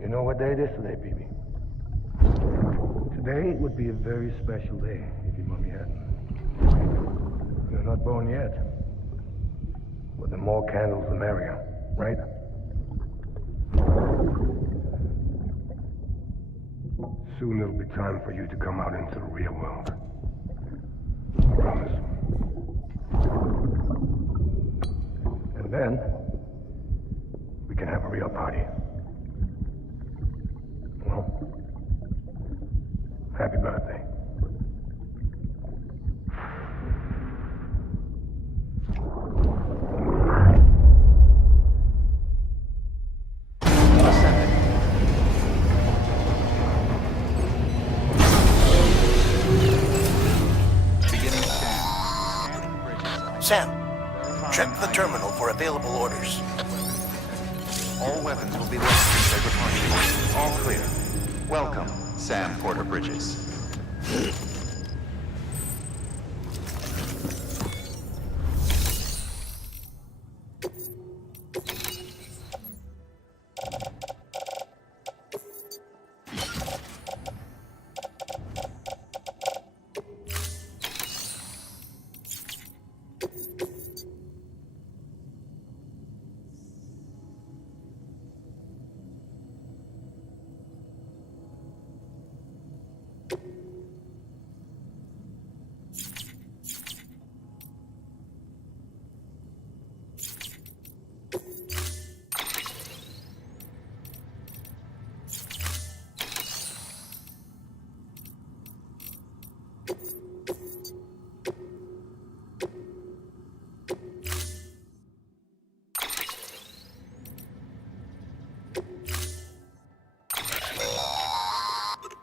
You know what day it is today, BB? Today would be a very special day if your mommy hadn't. You're not born yet. But the more candles, the merrier, right? Soon it'll be time for you to come out into the real world. I promise. And then, we can have a real party. Well, happy birthday. Sam, check the terminal for available orders. All weapons will be locked in departure. All clear. Welcome, Sam Porter Bridges.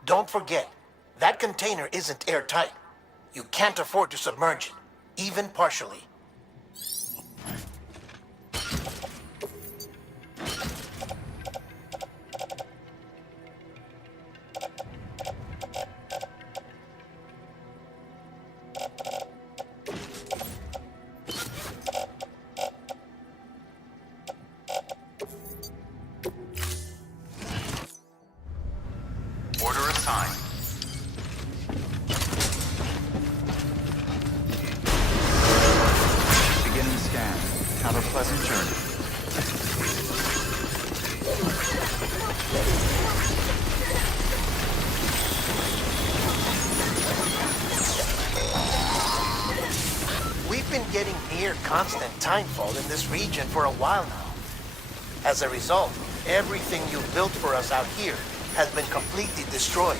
Don't forget, that container isn't airtight. You can't afford to submerge it, even partially. Order assigned. Beginning scan. Have a pleasant journey. We've been getting near constant timefall in this region for a while now. As a result, everything you built for us out here has been completely destroyed.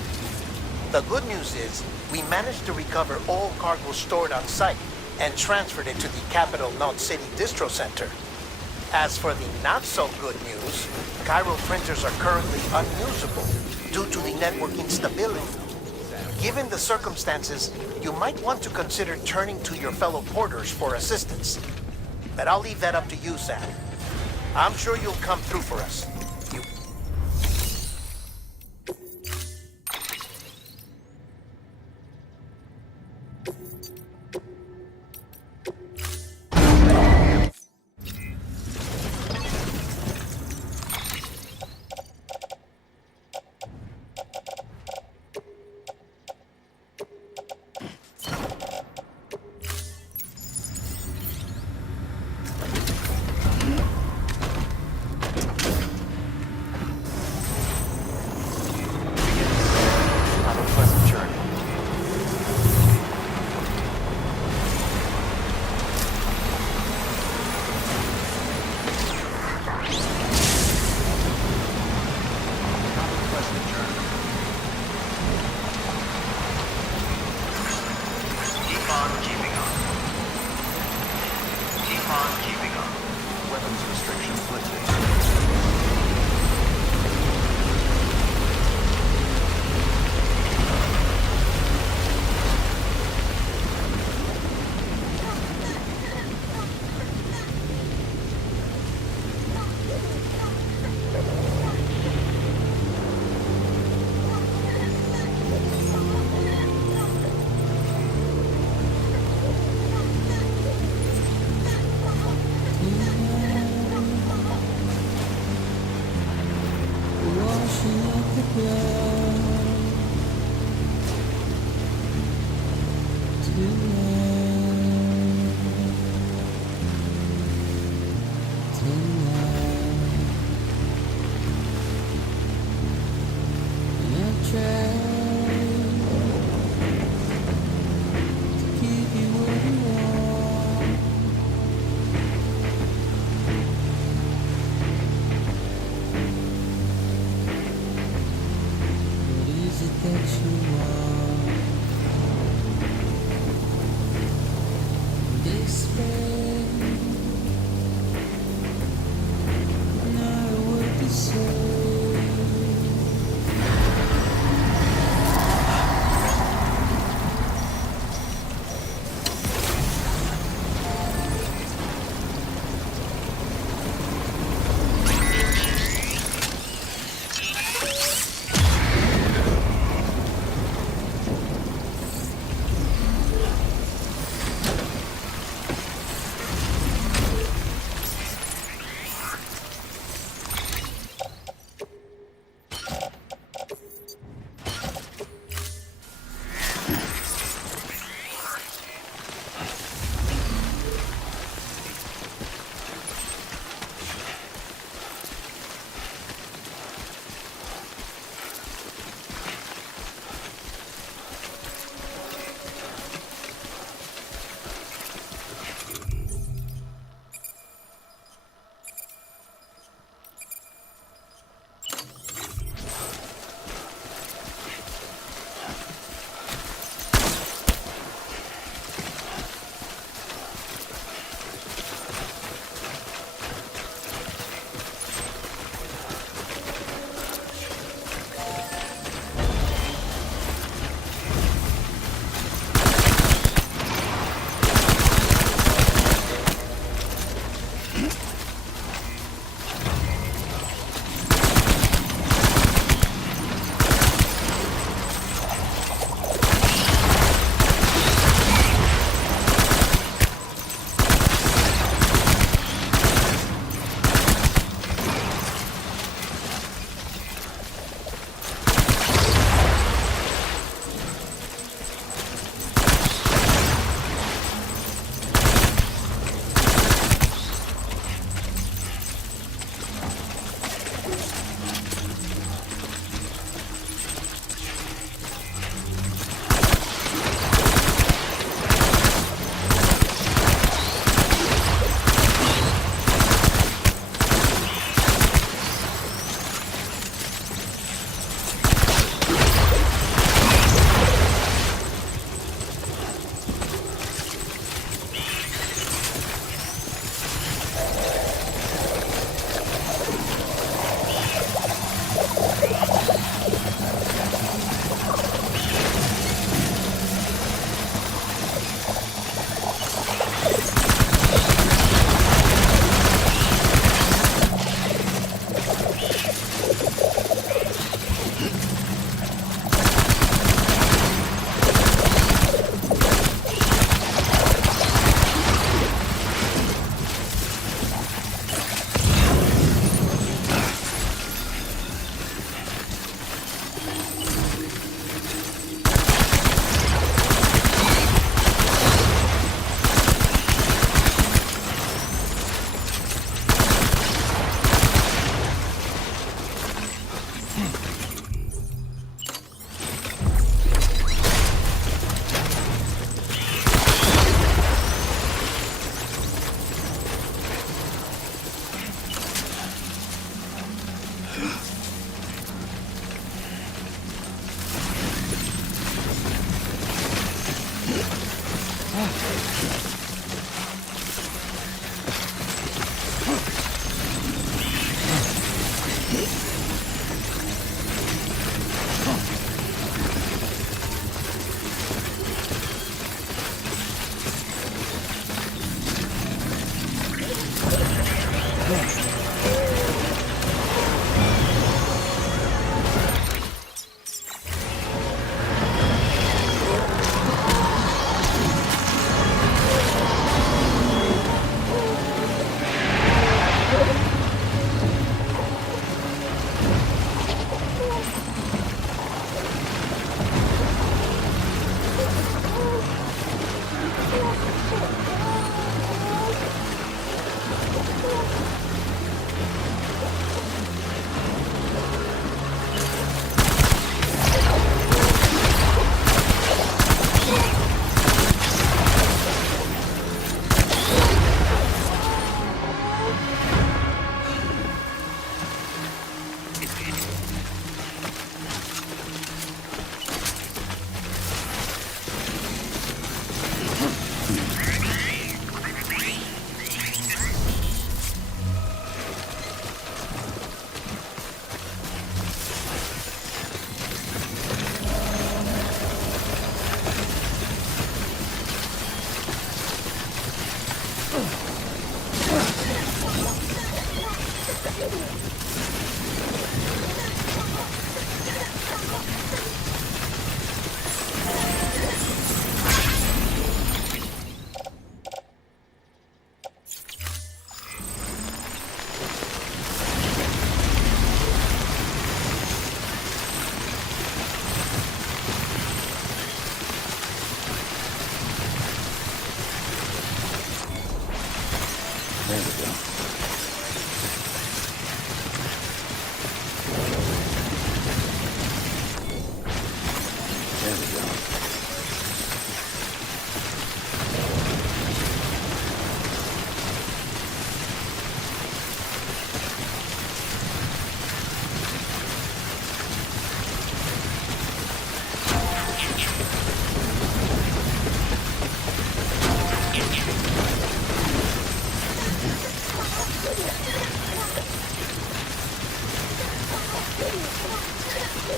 The good news is, we managed to recover all cargo stored on site and transferred it to the Capital Knot City Distro Center. As for the not-so-good news, Cairo printers are currently unusable due to the network instability. Given the circumstances, you might want to consider turning to your fellow porters for assistance. But I'll leave that up to you, Sam. I'm sure you'll come through for us.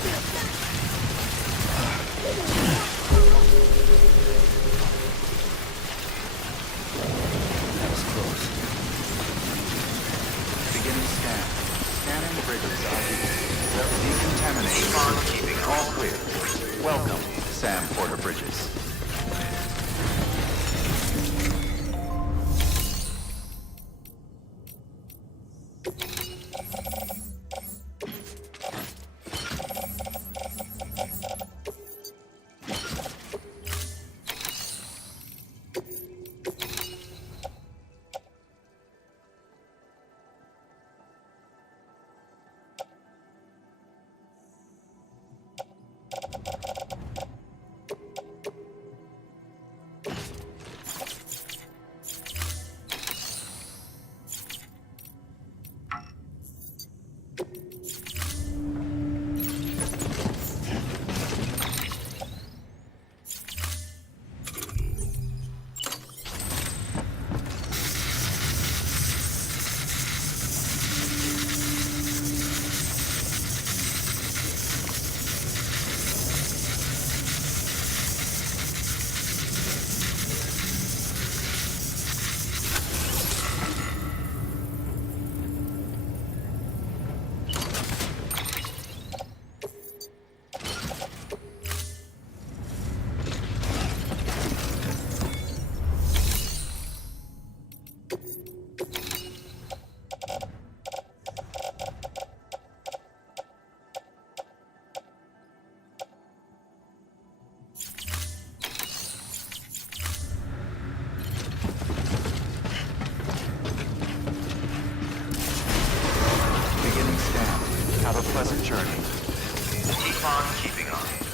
That was close. Beginning scan. Scanning bridges ID. Decontamination. Keeping All clear. Welcome, Sam Porter Bridges. Have a pleasant journey. Keep on keeping on.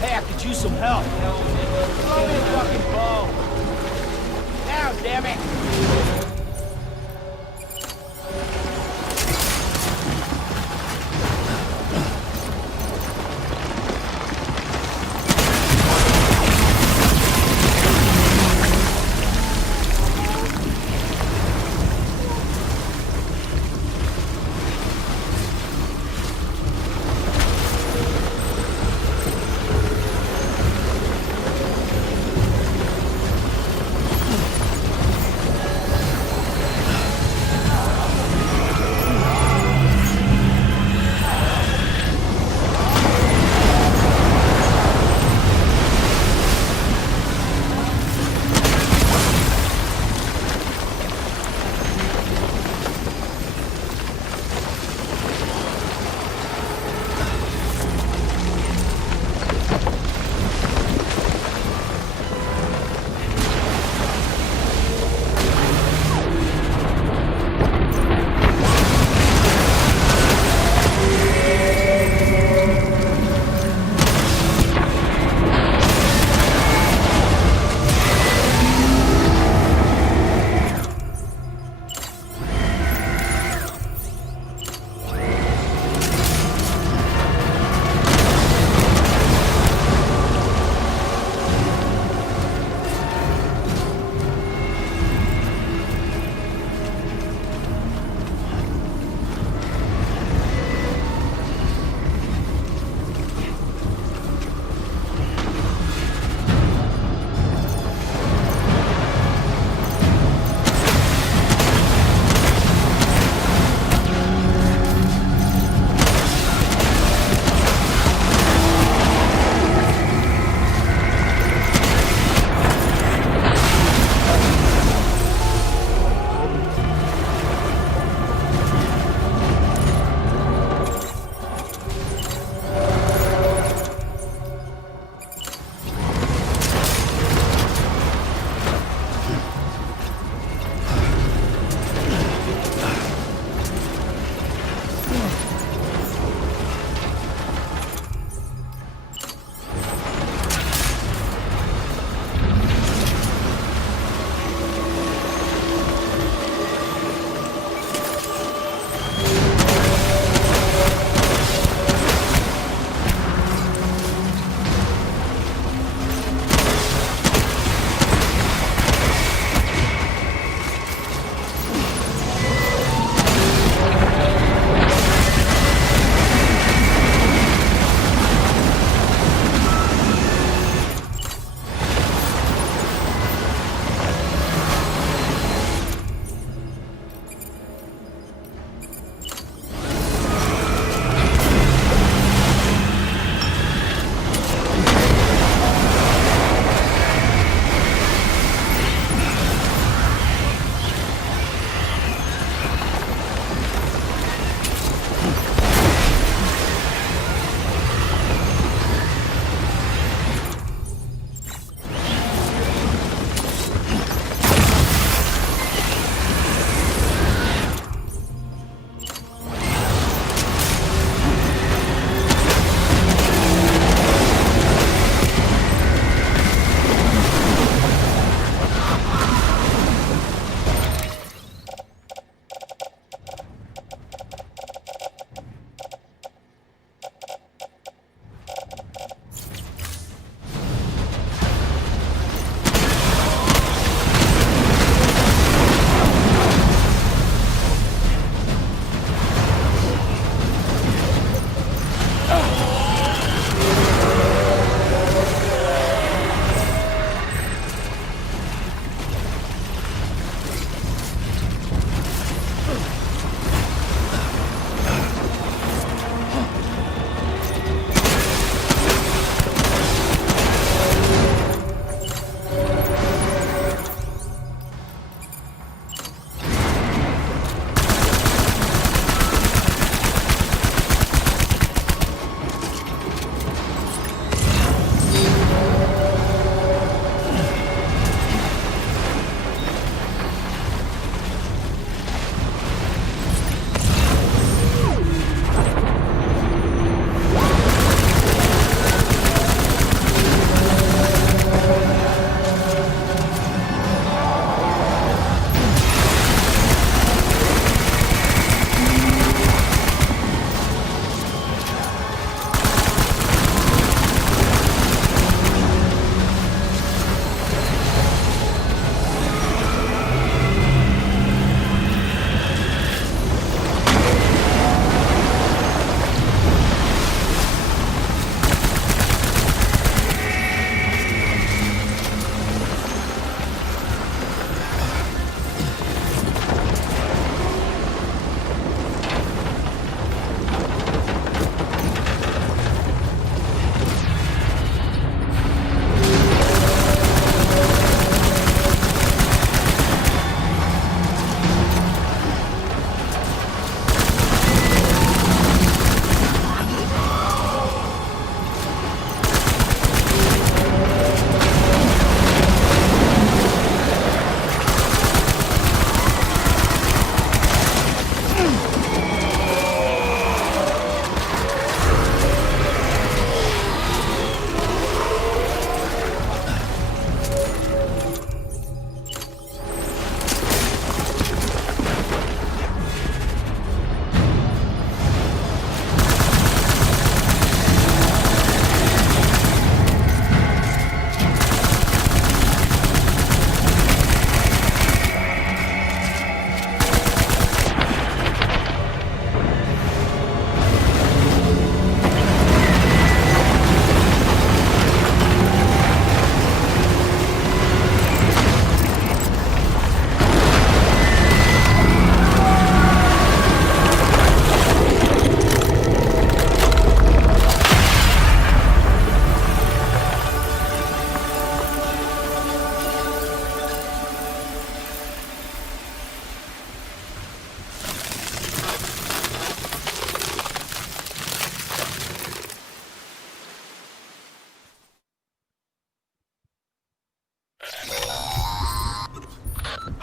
Hey, I could use some help. Throw me a fucking bone. Now, damn it.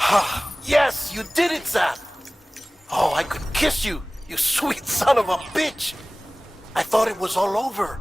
Ha! Yes, you did it, Sam! Oh, I could kiss you, you sweet son of a bitch! I thought it was all over.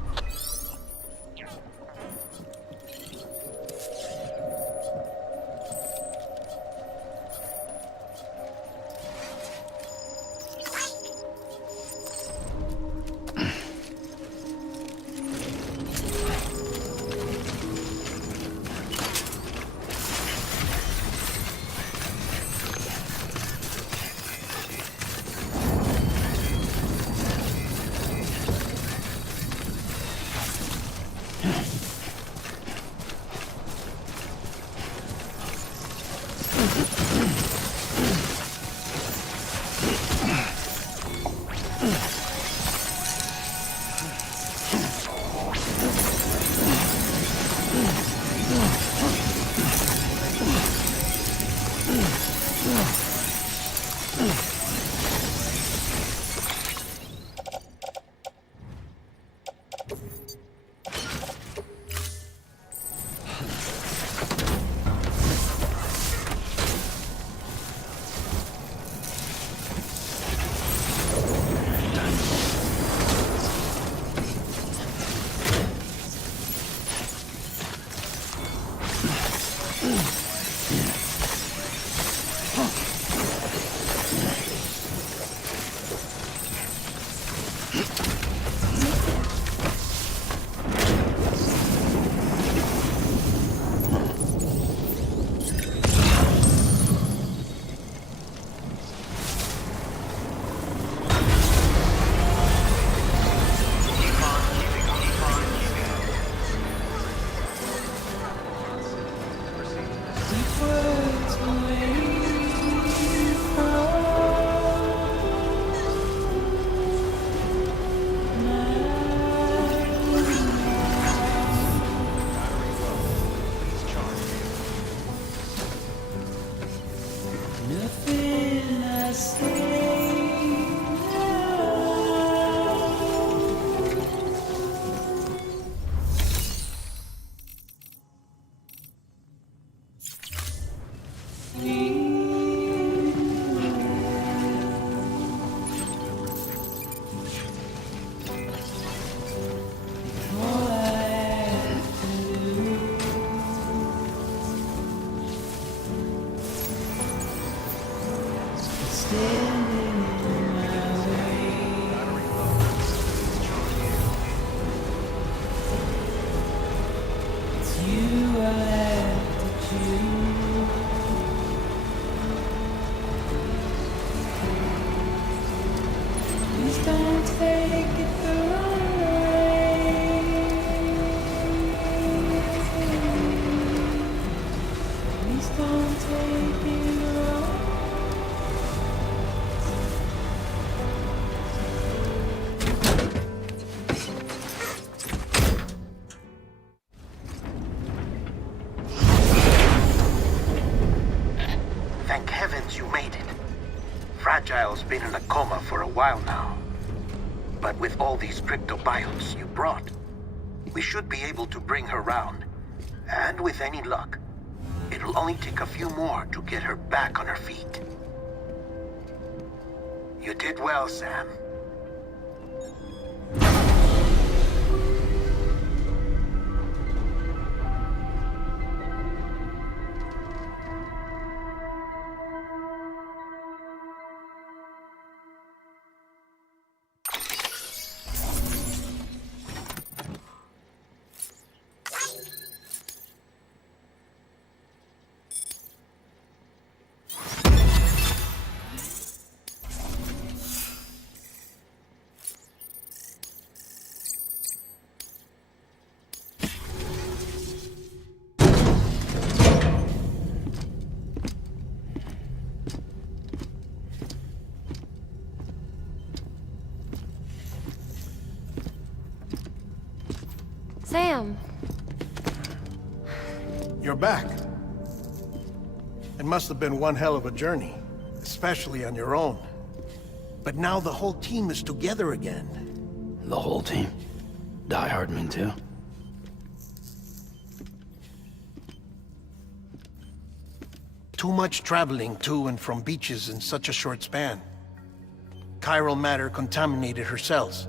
Thank heavens you made it. Fragile's been in a coma for a while now. But with all these cryptobiotes you brought, we should be able to bring her round. And with any luck, it'll only take a few more to get her back on her feet. You did well, Sam. Sam. You're back. It must have been one hell of a journey, especially on your own. But now the whole team is together again. The whole team? Die Hardman too? Too much traveling to and from beaches in such a short span. Chiral matter contaminated her cells,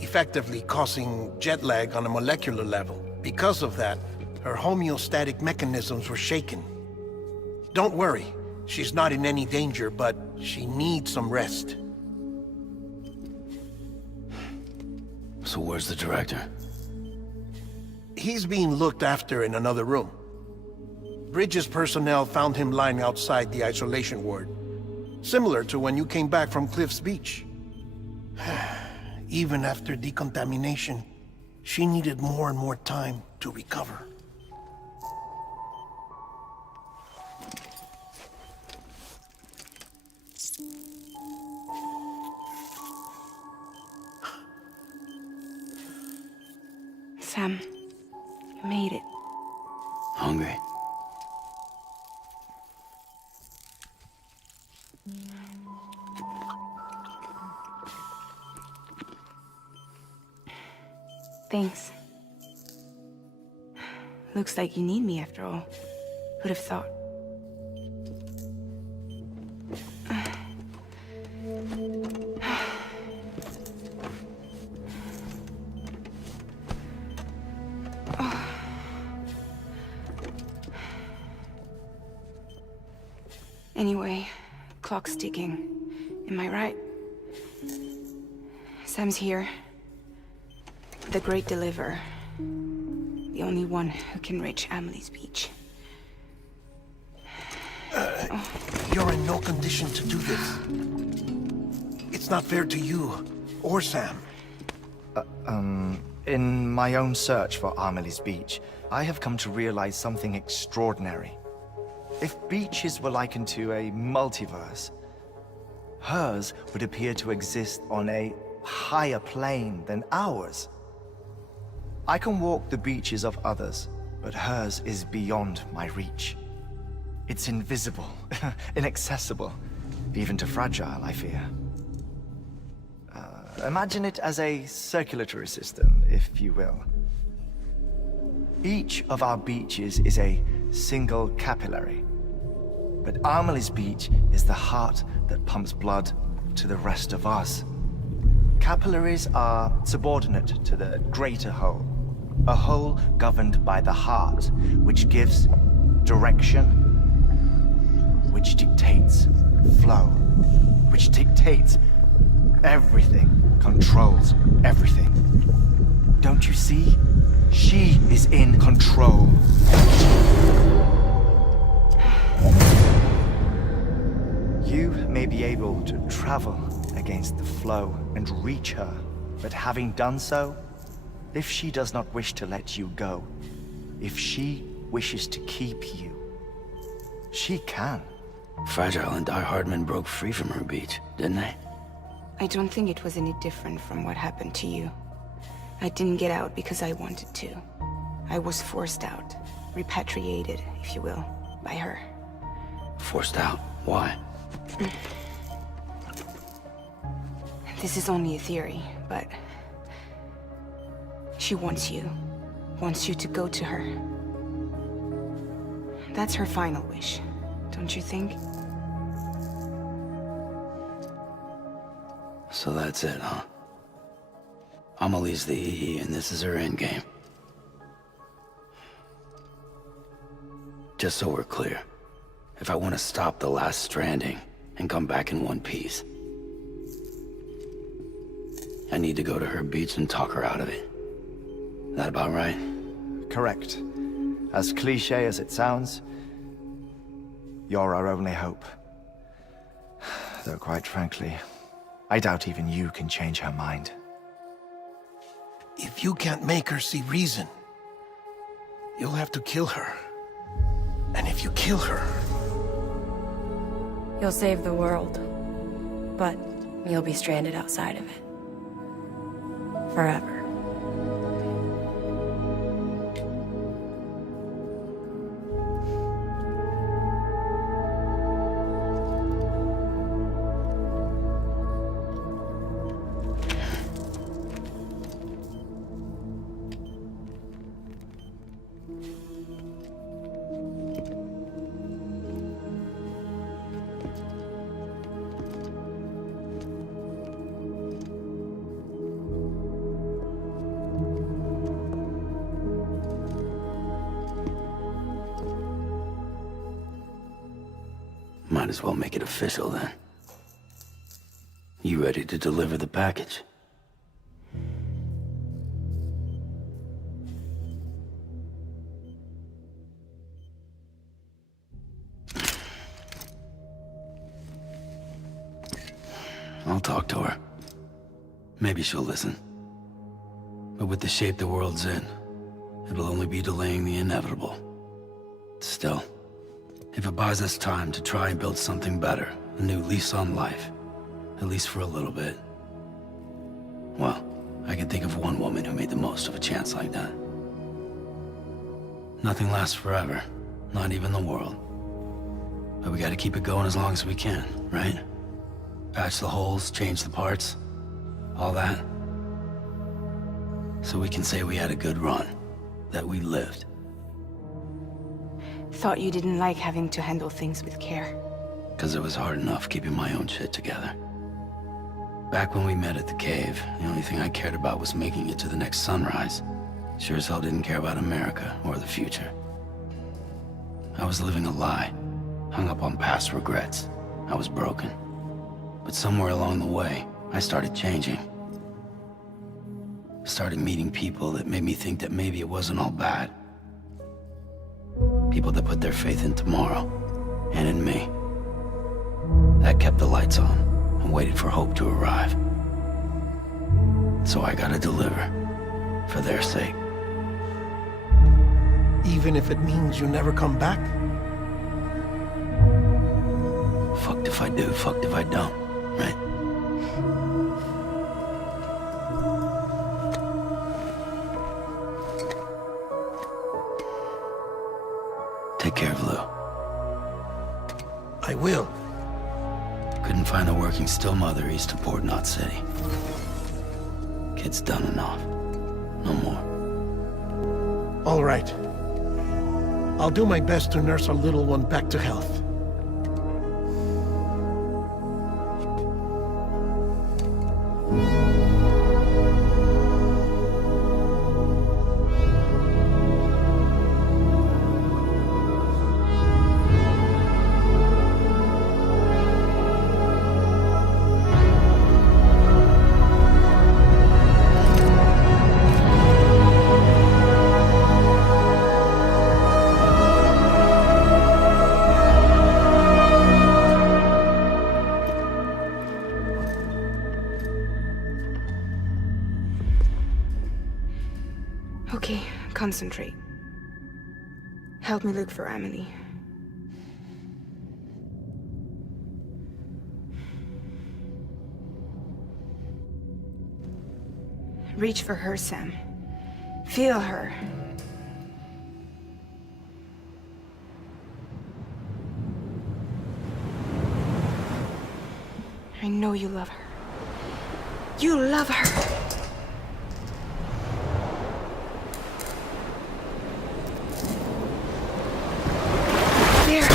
effectively causing jet lag on a molecular level. Because of that, her homeostatic mechanisms were shaken. Don't worry, she's not in any danger, but she needs some rest. So where's the director? He's being looked after in another room. Bridges personnel found him lying outside the isolation ward. Similar to when you came back from Cliff's Beach. Even after decontamination, she needed more and more time to recover. Sam, you made it. Hungry? Thanks. Looks like you need me after all. Who'd have thought? Anyway, clock's ticking. Am I right? Sam's here. The Great Deliverer. The only one who can reach Amelie's Beach. You're in no condition to do this. It's not fair to you, or Sam. In my own search for Amelie's Beach, I have come to realize something extraordinary. If beaches were likened to a multiverse, hers would appear to exist on a higher plane than ours. I can walk the beaches of others, but hers is beyond my reach. It's invisible, inaccessible, even to fragile, I fear. Imagine it as a circulatory system, if you will. Each of our beaches is a single capillary. But Amelie's Beach is the heart that pumps blood to the rest of us. Capillaries are subordinate to the greater whole. A whole governed by the heart, which gives direction, which dictates flow, which dictates everything, controls everything. Don't you see? She is in control. You may be able to travel against the flow and reach her, but having done so, if she does not wish to let you go, if she wishes to keep you, she can. Fragile and Die Hardman broke free from her beach, didn't they? I don't think it was any different from what happened to you. I didn't get out because I wanted to. I was forced out. Repatriated, if you will, by her. Forced out? Why? This is only a theory, but... she wants you. Wants you to go to her. That's her final wish, don't you think? So that's it, huh? Amelie's the EE, and this is her endgame. Just so we're clear, if I want to stop the last stranding and come back in one piece, I need to go to her beach and talk her out of it. That about right? Correct. As cliché as it sounds, you're our only hope. Though quite frankly, I doubt even you can change her mind. If you can't make her see reason, you'll have to kill her. And if you kill her... You'll save the world, but you'll be stranded outside of it. Forever. might as well make it official then. You ready to deliver the package? I'll talk to her. Maybe she'll listen. But with the shape the world's in, it'll only be delaying the inevitable. Still, if it buys us time to try and build something better, a new lease on life, at least for a little bit, well, I can think of one woman who made the most of a chance like that. Nothing lasts forever, not even the world. But we gotta keep it going as long as we can, right? Patch the holes, change the parts, all that. So we can say we had a good run, that we lived. Thought you didn't like having to handle things with care. 'Cause it was hard enough keeping my own shit together. Back when we met at the cave, the only thing I cared about was making it to the next sunrise. Sure as hell didn't care about America or the future. I was living a lie, hung up on past regrets. I was broken. But somewhere along the way, I started changing. Started meeting people that made me think that maybe it wasn't all bad. People that put their faith in tomorrow, and in me. That kept the lights on, and waited for hope to arrive. So I gotta deliver, for their sake. Even if it means you never come back? Fucked if I do, fucked if I don't, right? Take care of Lou. I will. Couldn't find a working still mother east of Port Knot City. Kid's done enough. No more. All right. I'll do my best to nurse our little one back to health. Okay, concentrate. Help me look for Emily. Reach for her, Sam. Feel her. I know you love her. You love her! There!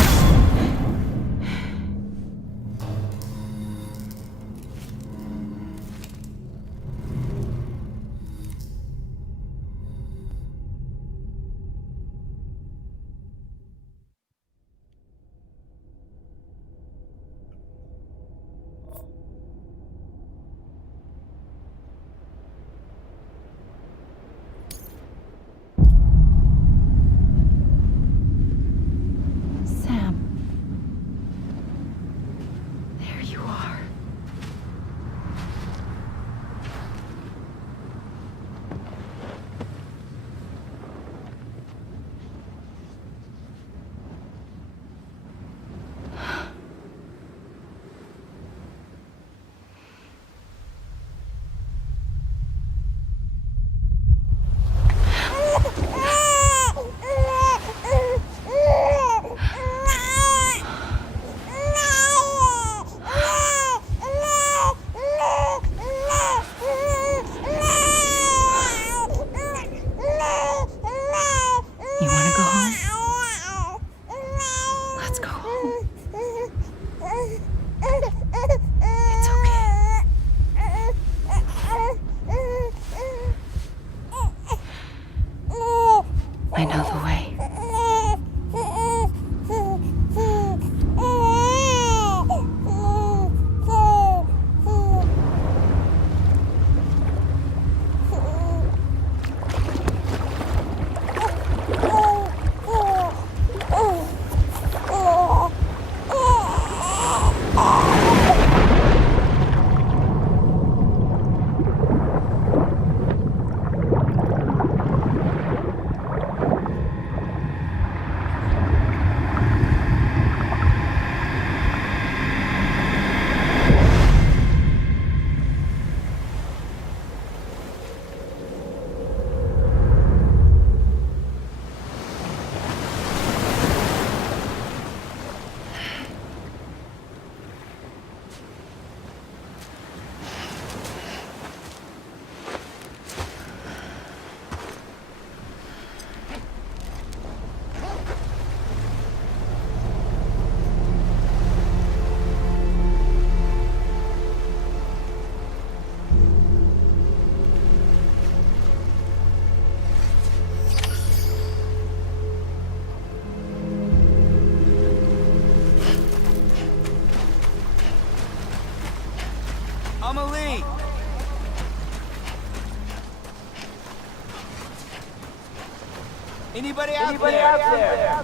Anybody out there?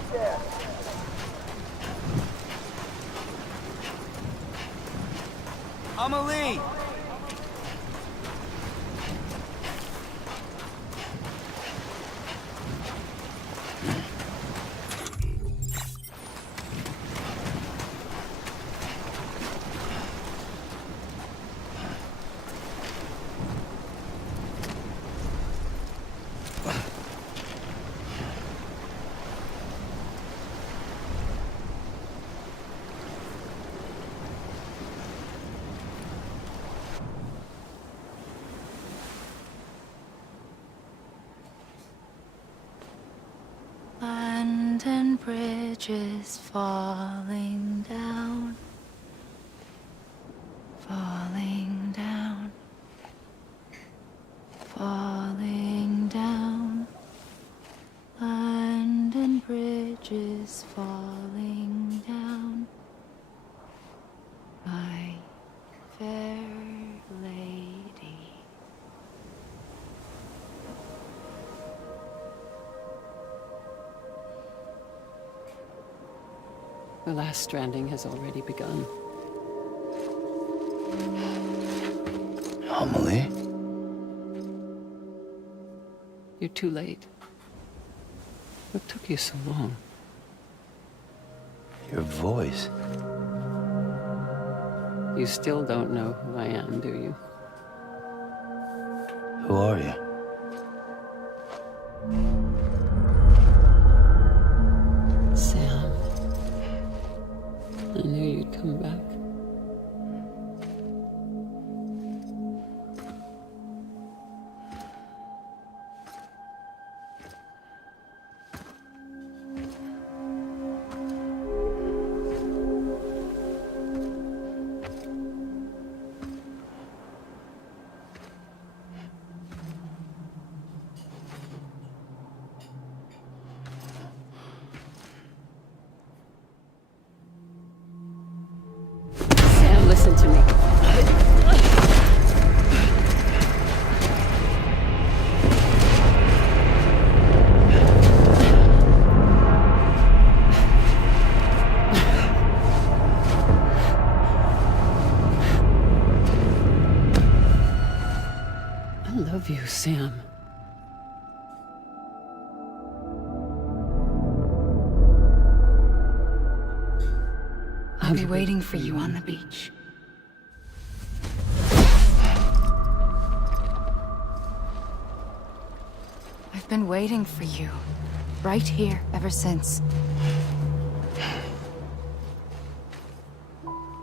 Amelie! London Bridge is falling down, falling down, falling down. London Bridge is falling down, my fair lady. The last stranding has already begun. Amelie? You're too late. What took you so long? Your voice. You still don't know who I am, do you? Who are you? Sam. I knew you'd come back. Sam, listen to me. I love you, Sam. I'll be waiting for you on the beach. I've been waiting for you, right here, ever since.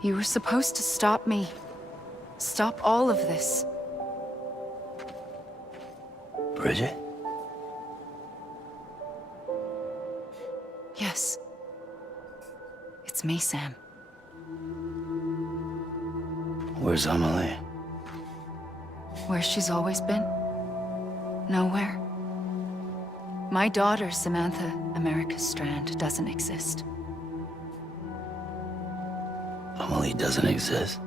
You were supposed to stop me. Stop all of this. Bridget? Yes. It's me, Sam. Where's Amelie? Where she's always been. Nowhere. My daughter, Samantha America Strand, doesn't exist. Amelie doesn't exist.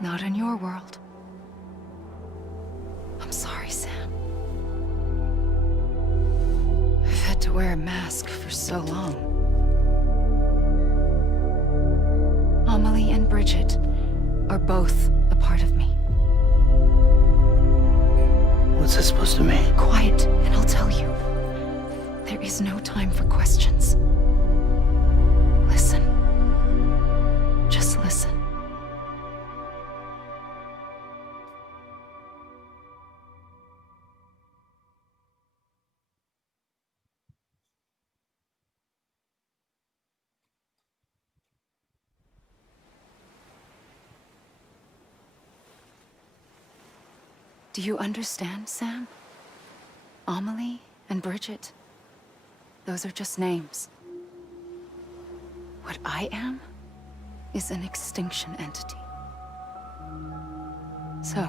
Not in your world. I'm sorry, Sam. I've had to wear a mask for so long. Amelie and Bridget are both a part of me. What's that supposed to mean? Quiet, and I'll tell you. There is no time for questions. Listen. Just listen. Do you understand, Sam? Amelie and Bridget, those are just names. What I am is an extinction entity. So,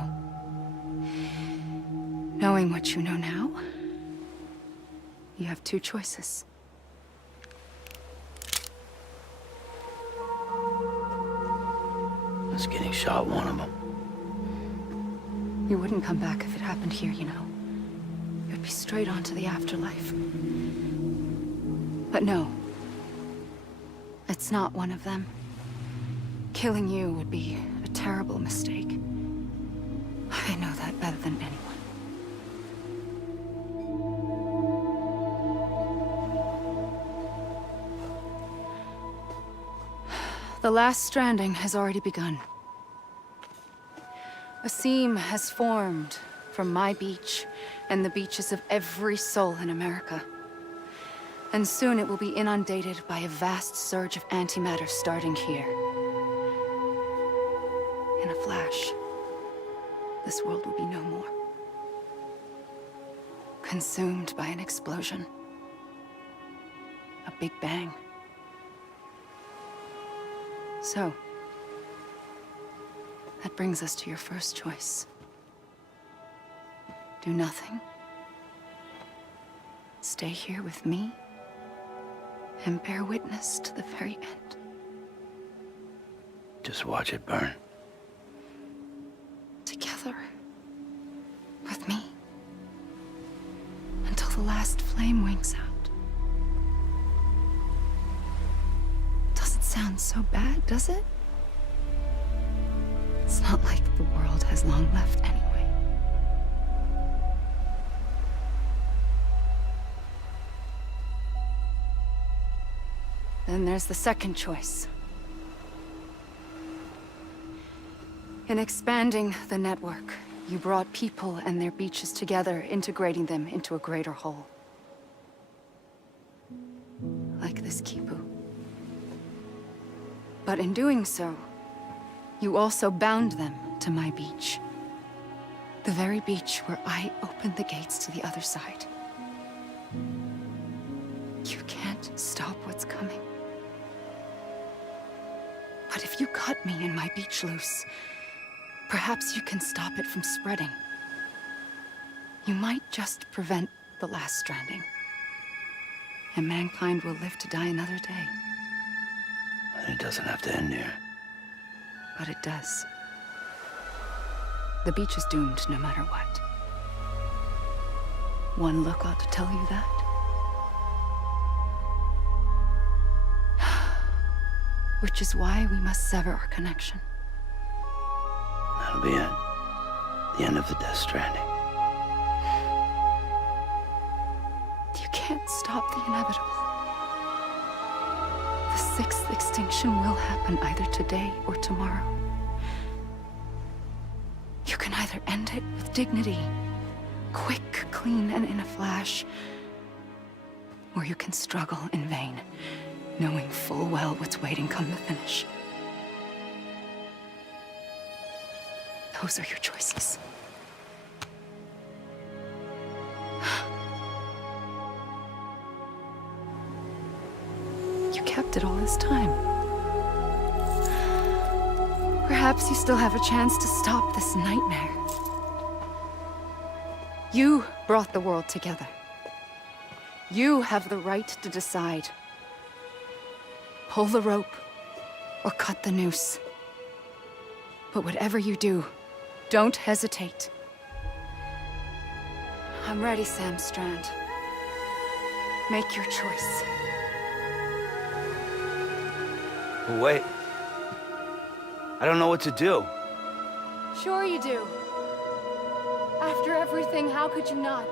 knowing what you know now, you have two choices. Is getting shot one of them? You wouldn't come back if it happened here, you know. You'd be straight on to the afterlife. But no. It's not one of them. Killing you would be a terrible mistake. I know that better than anyone. The last stranding has already begun. A seam has formed from my beach and the beaches of every soul in America. And soon it will be inundated by a vast surge of antimatter starting here. In a flash, this world will be no more. Consumed by an explosion. A big bang. So, that brings us to your first choice. Do nothing. Stay here with me, and bear witness to the very end. Just watch it burn. Together. With me. Until the last flame winks out. Doesn't sound so bad, does it? It's not like the world has long left anyway. Then there's the second choice. In expanding the network, you brought people and their beaches together, integrating them into a greater whole. Like this Kipu. But in doing so, you also bound them to my beach. The very beach where I opened the gates to the other side. You can't stop what's coming. But if you cut me and my beach loose, perhaps you can stop it from spreading. You might just prevent the last stranding. And mankind will live to die another day. And it doesn't have to end here. But it does. The beach is doomed no matter what. One look ought to tell you that. Which is why we must sever our connection. That'll be it. The end of the Death Stranding. You can't stop the inevitable. The sixth extinction will happen either today or tomorrow. You can either end it with dignity, quick, clean, and in a flash, or you can struggle in vain, knowing full well what's waiting come the finish. Those are your choices. You kept it all this time. Perhaps you still have a chance to stop this nightmare. You brought the world together. You have the right to decide. Pull the rope, or cut the noose. But whatever you do, don't hesitate. I'm ready, Sam Strand. Make your choice. But wait. I don't know what to do. Sure you do. After everything, how could you not?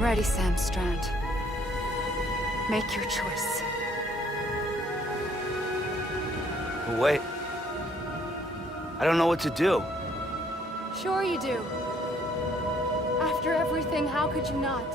I'm ready, Sam Strand. Make your choice. But wait. I don't know what to do. Sure you do. After everything, how could you not?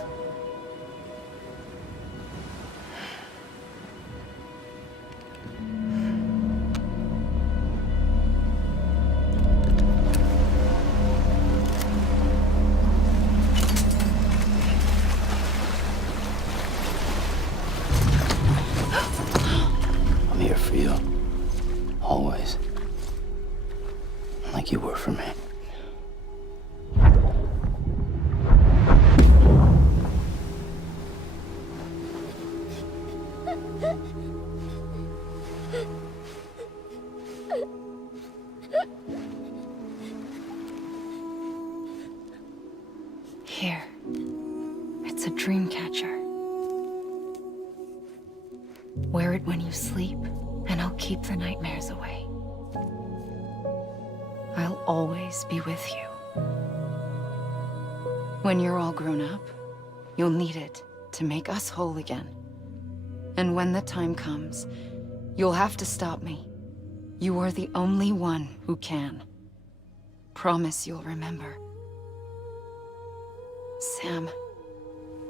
I'm here for you. Always. Like you were for me. Here. It's a dream catcher. Wear it when you sleep, and I'll keep the nightmares away. I'll always be with you. When you're all grown up, you'll need it to make us whole again. And when the time comes, you'll have to stop me. You are the only one who can. Promise you'll remember. Sam,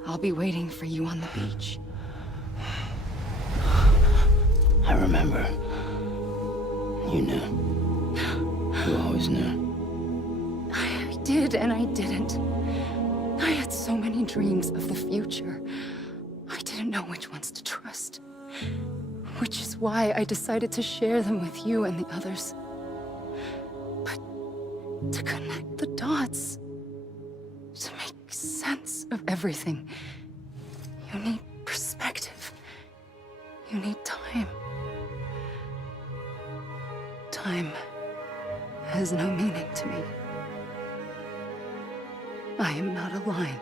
I'll be waiting for you on the beach. I remember. You knew. You always knew. I did and I didn't. I had so many dreams of the future. I didn't know which ones to trust. Which is why I decided to share them with you and the others. But to connect the dots, to make sense of everything, you need perspective. You need time. Time has no meaning to me. I am not a line.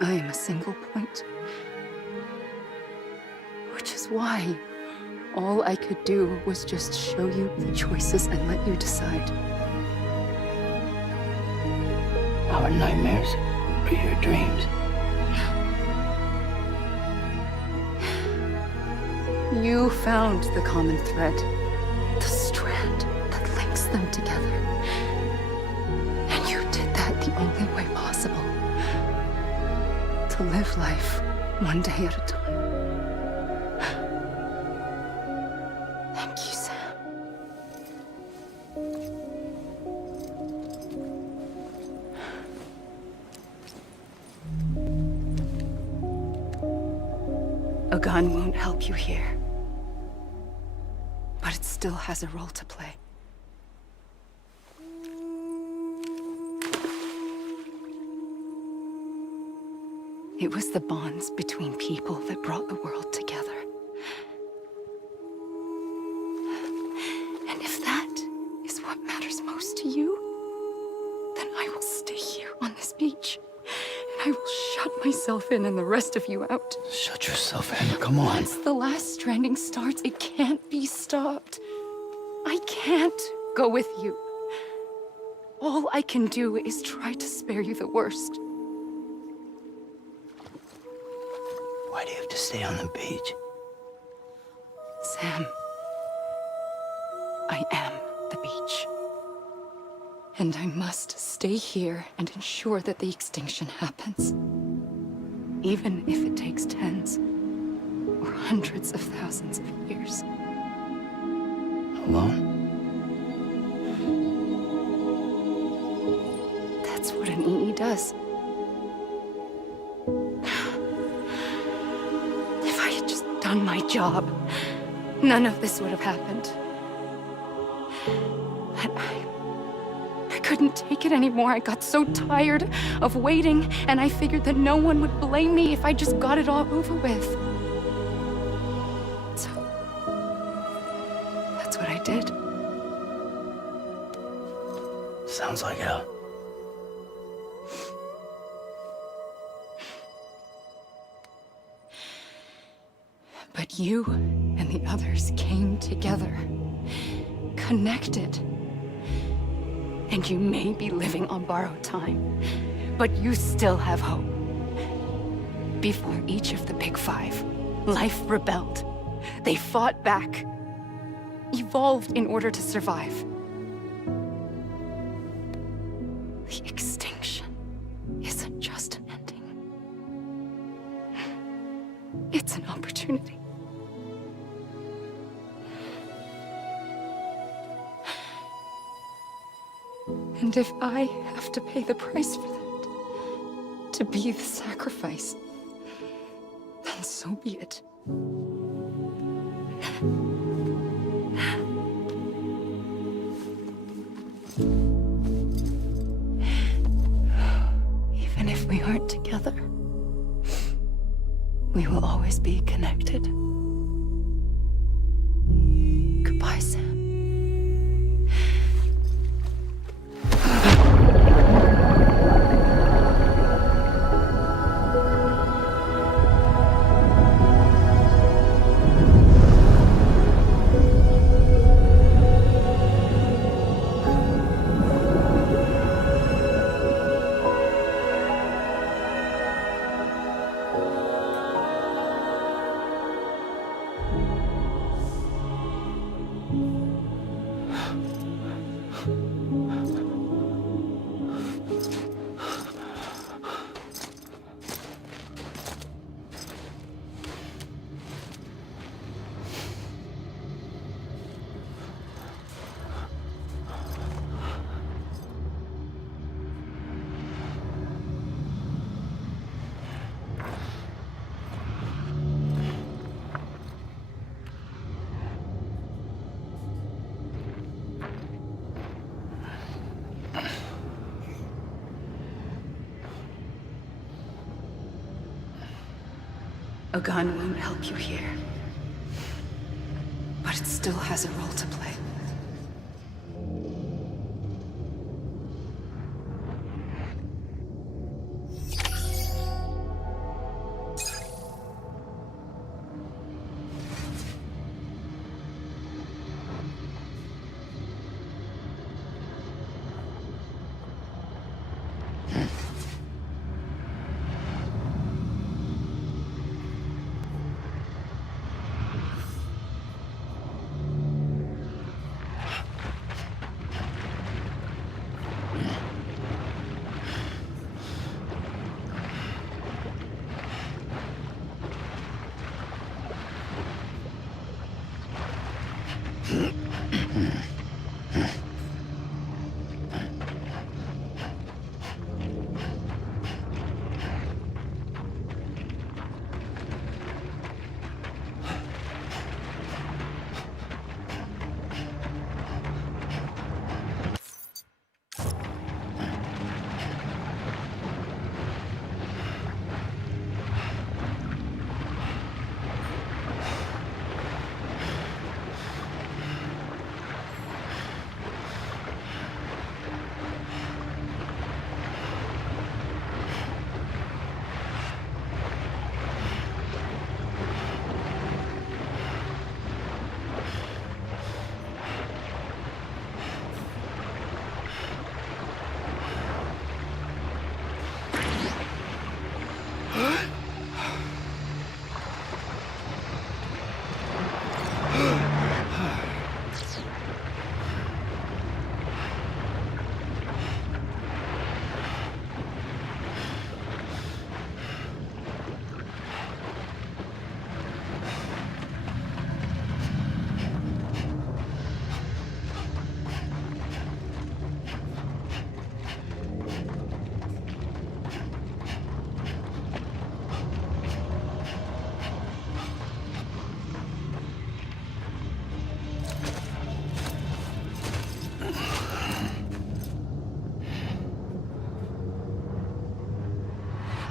I am a single point. Which is why all I could do was just show you the choices and let you decide. Our nightmares are your dreams. You found the common thread, the strand that links them together. And you did that the only way possible. To live life one day at a time. Thank you, Sam. A gun won't help you here. But it still has a role to play. It was the bonds between people that brought the world together. And if that is what matters most to you, then I will stay here on this beach. And I will shut myself in and the rest of you out. Shut yourself in. Come on. Once the last stranding starts, it can't be stopped. I can't go with you. All I can do is try to spare you the worst. Why do you have to stay on the beach? Sam, I am the beach. And I must stay here and ensure that the extinction happens. Even if it takes tens or hundreds of thousands of years. Alone? That's what an EE does. If I had just done my job, none of this would have happened. But I couldn't take it anymore. I got so tired of waiting, and I figured that no one would blame me if I just got it all over with. So, that's what I did. Sounds like hell. But you and the others came together, connected. And you may be living on borrowed time, But you still have hope. Before each of the Big Five, life rebelled. They fought back. Evolved in order to survive. The extinction isn't just an ending. It's an opportunity. And if I have to pay the price for that, to be the sacrifice, then so be it. Even if we aren't together, we will always be connected. Goodbye, Sam. A gun won't help you here, but it still has a role to play.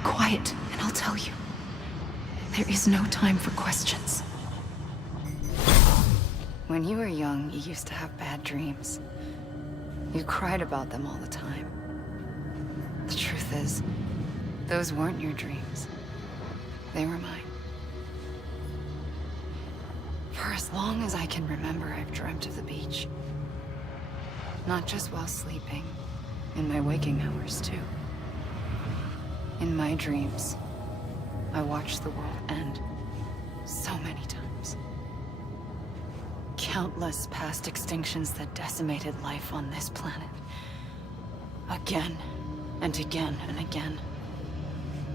Quiet, and I'll tell you. There is no time for questions. When you were young, you used to have bad dreams. You cried about them all the time. The truth is, those weren't your dreams. They were mine. For as long as I can remember, I've dreamt of the beach. Not just while sleeping, in my waking hours, too. In my dreams, I watched the world end so many times. Countless past extinctions that decimated life on this planet. Again, and again, and again.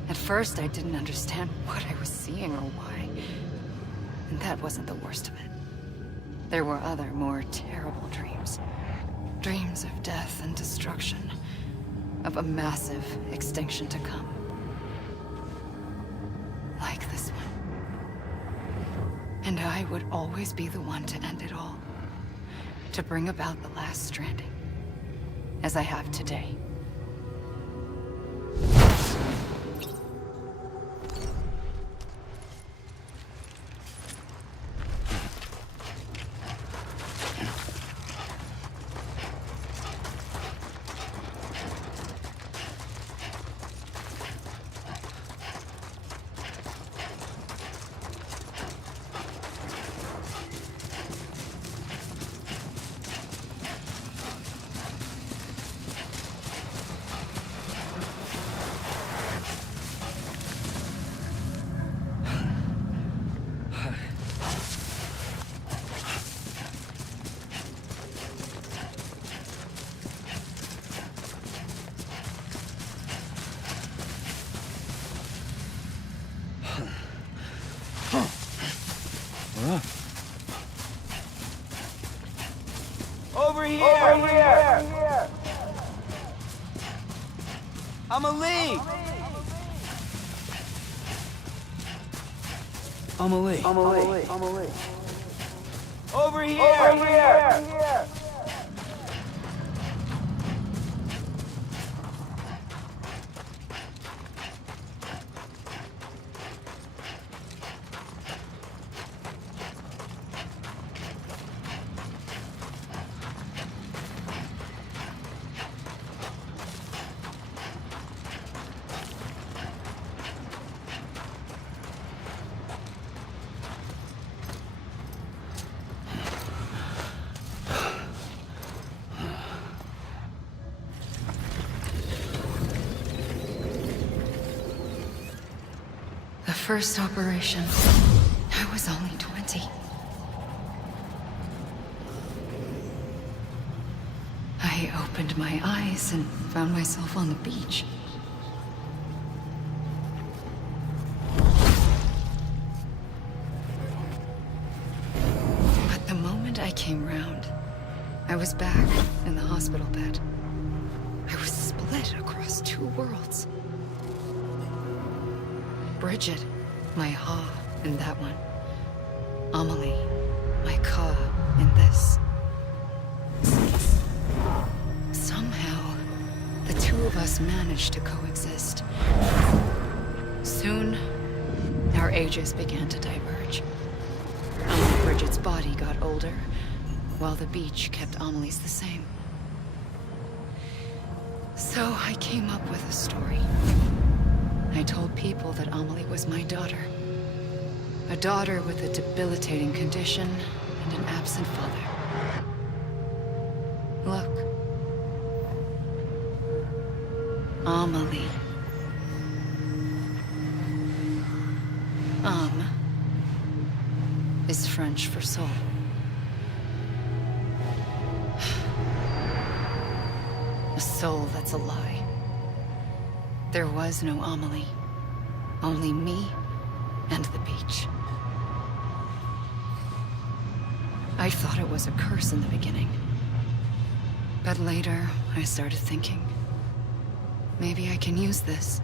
At first, I didn't understand what I was seeing or why. And that wasn't the worst of it. There were other, more terrible dreams. Dreams of death and destruction. Of a massive extinction to come. Like this one. And I would always be the one to end it all. To bring about the last stranding. As I have today. Over here! Amelie! Amelie. Over here! The first operation, I was only 20. I opened my eyes and found myself on the beach. But the moment I came round, I was back in the hospital bed. I was split across two worlds. Bridget, my Ha in that one. Amelie, my Ka in this. Somehow, the two of us managed to coexist. Soon, our ages began to diverge. Bridget's body got older, while the beach kept Amelie's the same. So I came up with a story. I told people that Amelie was my daughter. A daughter with a debilitating condition and an absent father. Look. Amelie. Is French for soul. A soul that's a lie. There was no Amelie. Only me and the beach. I thought it was a curse in the beginning. But later, I started thinking, maybe I can use this.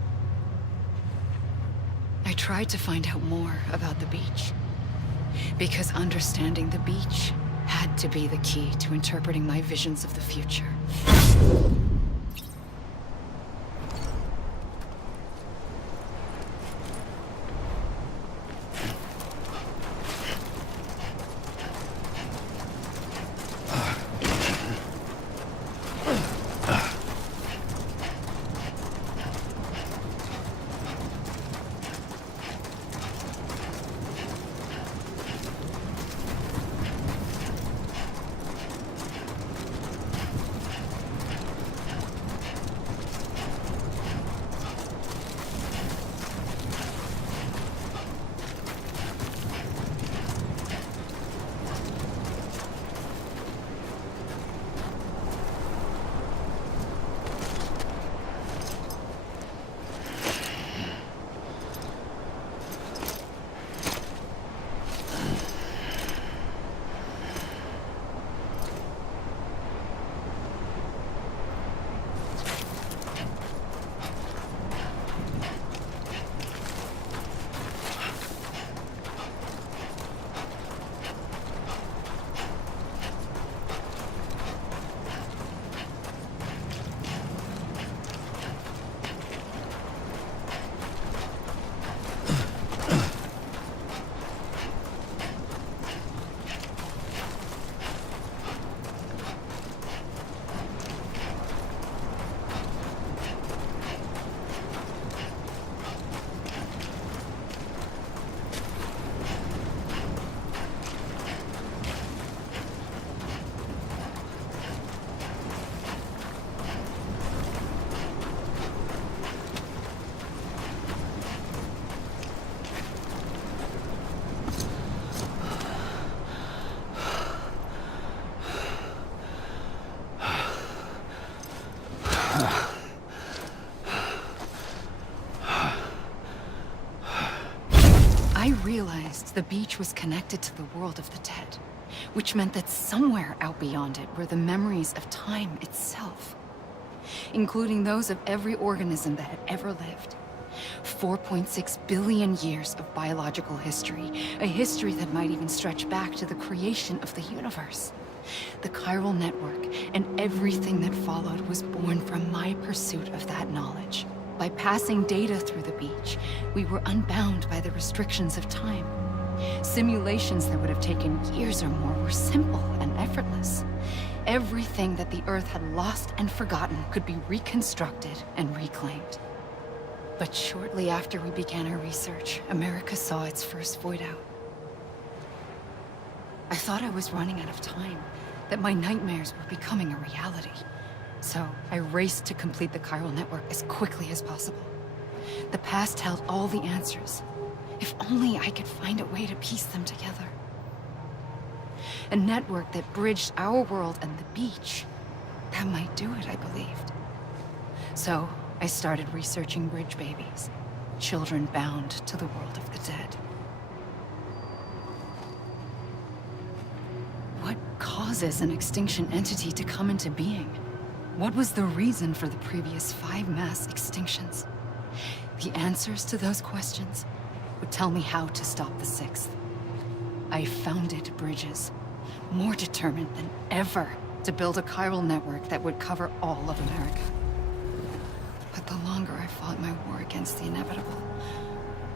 I tried to find out more about the beach. Because understanding the beach had to be the key to interpreting my visions of the future. The beach was connected to the world of the dead, which meant that somewhere out beyond it were the memories of time itself, including those of every organism that had ever lived. 4.6 billion years of biological history, a history that might even stretch back to the creation of the universe. The chiral network and everything that followed was born from my pursuit of that knowledge. By passing data through the beach, we were unbound by the restrictions of time. Simulations that would have taken years or more were simple and effortless. Everything that the Earth had lost and forgotten could be reconstructed and reclaimed. But shortly after we began our research, America saw its first void out. I thought I was running out of time, that my nightmares were becoming a reality. So I raced to complete the chiral network as quickly as possible. The past held all the answers. If only I could find a way to piece them together. A network that bridged our world and the beach. That might do it, I believed. So I started researching bridge babies, children bound to the world of the dead. What causes an extinction entity to come into being? What was the reason for the previous 5 mass extinctions? The answers to those questions would tell me how to stop the 6th. I founded bridges, more determined than ever to build a chiral network that would cover all of America. But the longer I fought my war against the inevitable,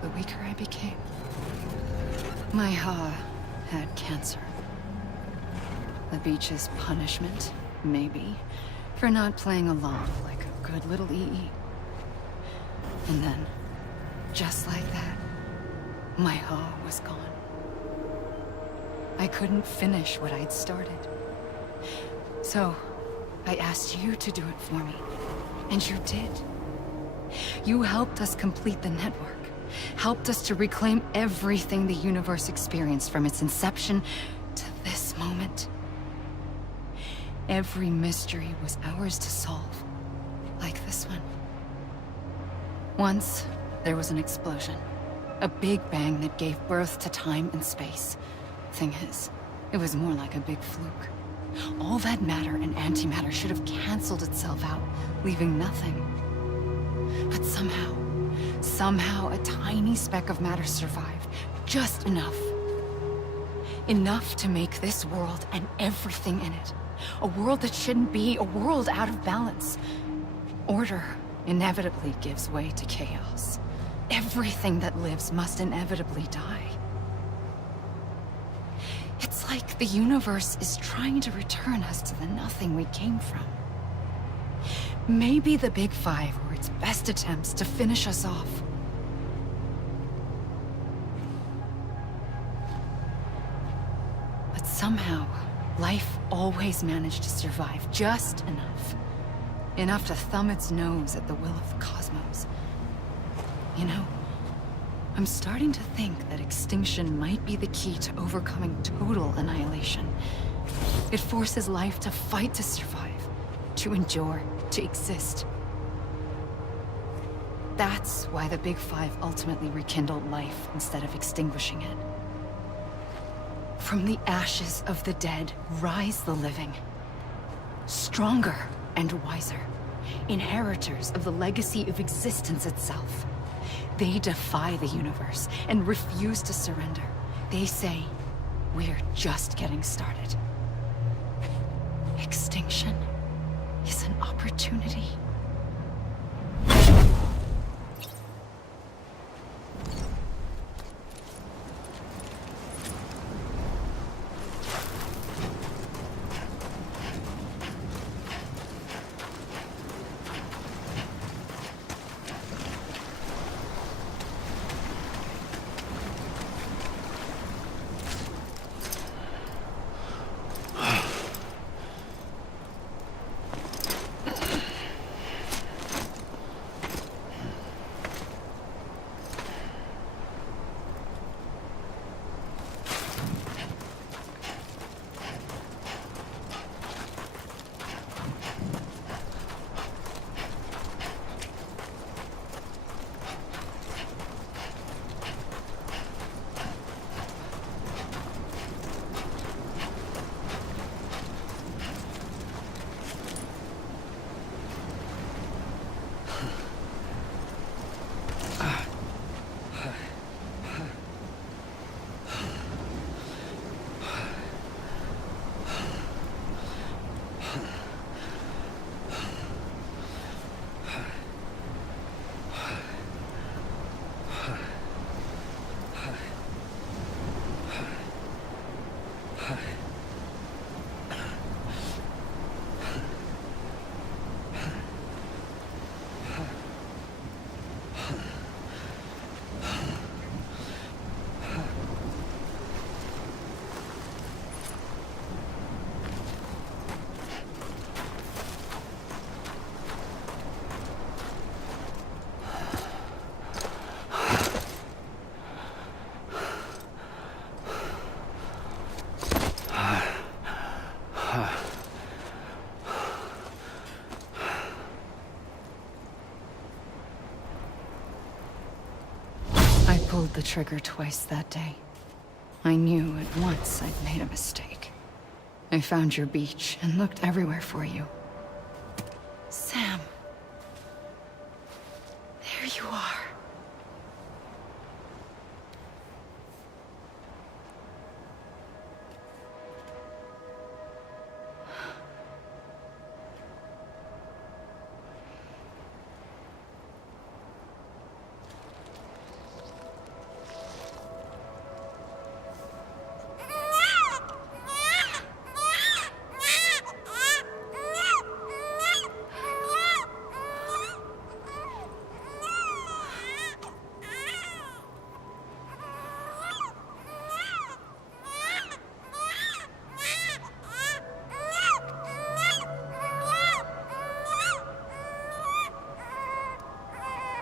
the weaker I became. My Ha had cancer. The beach's punishment, maybe, for not playing along like a good little EE. And then, just like that, my Ha was gone. I couldn't finish what I'd started. So, I asked you to do it for me. And you did. You helped us complete the network. Helped us to reclaim everything the universe experienced from its inception to this moment. Every mystery was ours to solve. Like this one. Once, there was an explosion. A big bang that gave birth to time and space. Thing is, it was more like a big fluke. All that matter and antimatter should have canceled itself out, leaving nothing. But somehow a tiny speck of matter survived. Just enough. Enough to make this world and everything in it. A world that shouldn't be, a world out of balance. Order inevitably gives way to chaos. Everything that lives must inevitably die. It's like the universe is trying to return us to the nothing we came from. Maybe the Big Five were its best attempts to finish us off. But somehow, life always managed to survive just enough. Enough to thumb its nose at the will of the cosmos. You know, I'm starting to think that extinction might be the key to overcoming total annihilation. It forces life to fight to survive, to endure, to exist. That's why the Big Five ultimately rekindled life instead of extinguishing it. From the ashes of the dead rise the living. Stronger and wiser. Inheritors of the legacy of existence itself. They defy the universe and refuse to surrender. They say, we're just getting started. Extinction is an opportunity. I pulled the trigger twice that day. I knew at once I'd made a mistake. I found your beach and looked everywhere for you. Sam. There you are.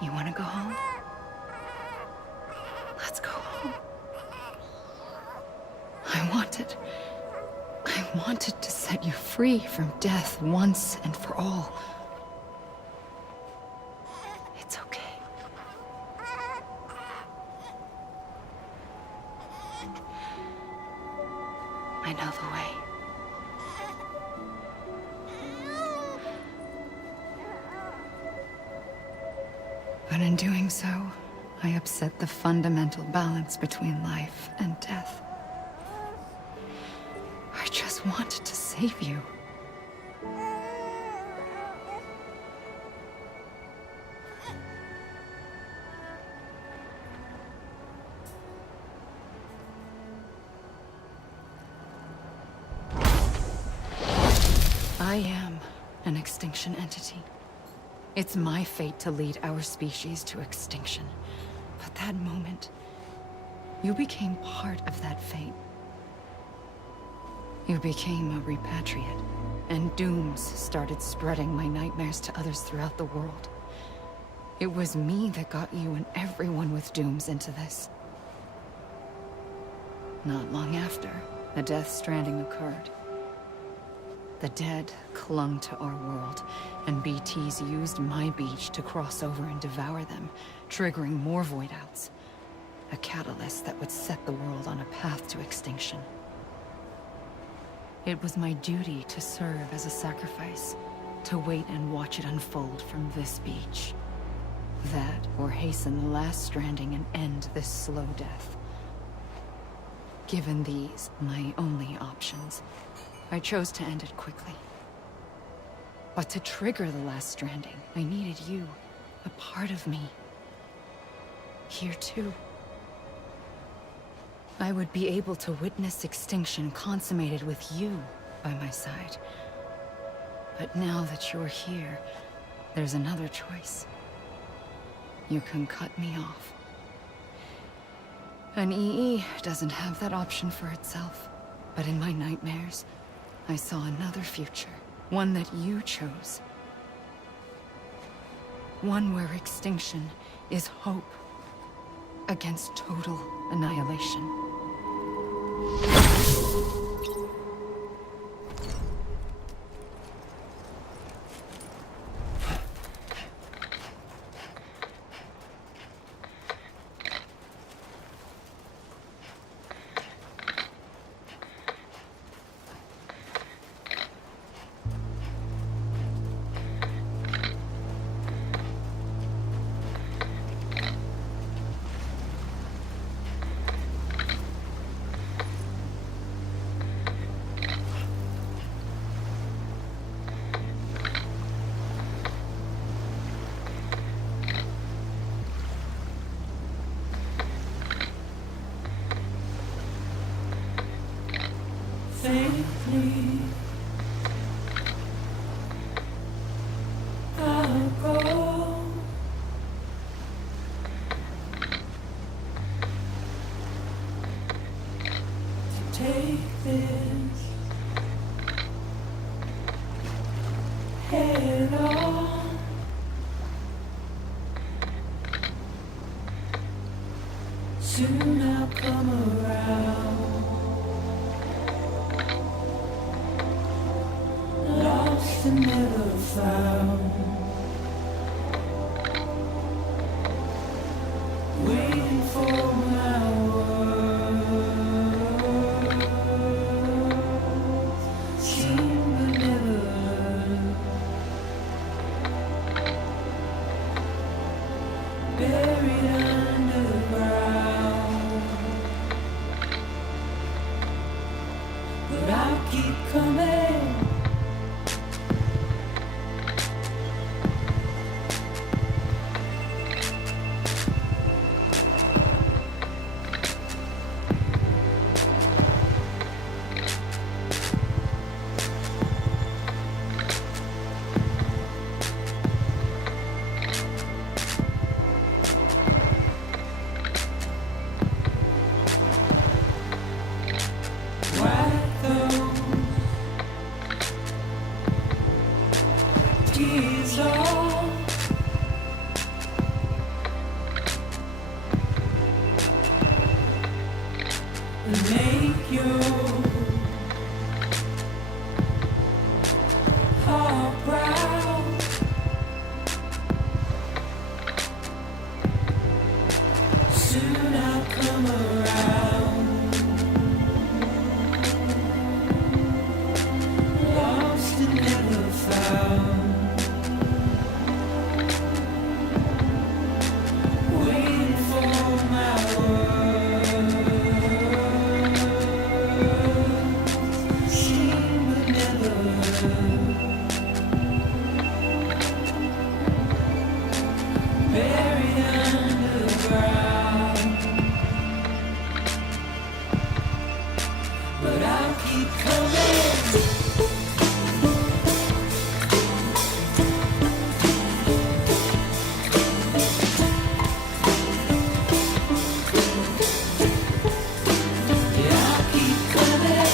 You want to go home? Let's go home. I wanted to set you free from death once and for all. It's okay. I know the way. But in doing so, I upset the fundamental balance between life and death. I just wanted to save you. I am an extinction entity. It's my fate to lead our species to extinction. But that moment, you became part of that fate. You became a repatriate, and dooms started spreading my nightmares to others throughout the world. It was me that got you and everyone with dooms into this. Not long after, the Death Stranding occurred. The dead clung to our world, and BTs used my beach to cross over and devour them, triggering more void outs. A catalyst that would set the world on a path to extinction. It was my duty to serve as a sacrifice, to wait and watch it unfold from this beach. That, or hasten the last stranding and end this slow death. Given these, my only options, I chose to end it quickly. But to trigger the last stranding, I needed you, a part of me. Here too. I would be able to witness extinction consummated with you by my side. But now that you're here, there's another choice. You can cut me off. An EE doesn't have that option for itself. But in my nightmares, I saw another future. One that you chose. One where extinction is hope against total annihilation. it all. Soon I'll come around. Lost and never found. Waiting for my words. Seen but never learned. Buried underground. But I'll keep coming. Wipe those tears off. And make your heart proud. Soon I'll come around. Lost and never found. Waiting for my words. Seen but never heard. Buried underground. But I'll keep coming. Yeah, I'll keep coming.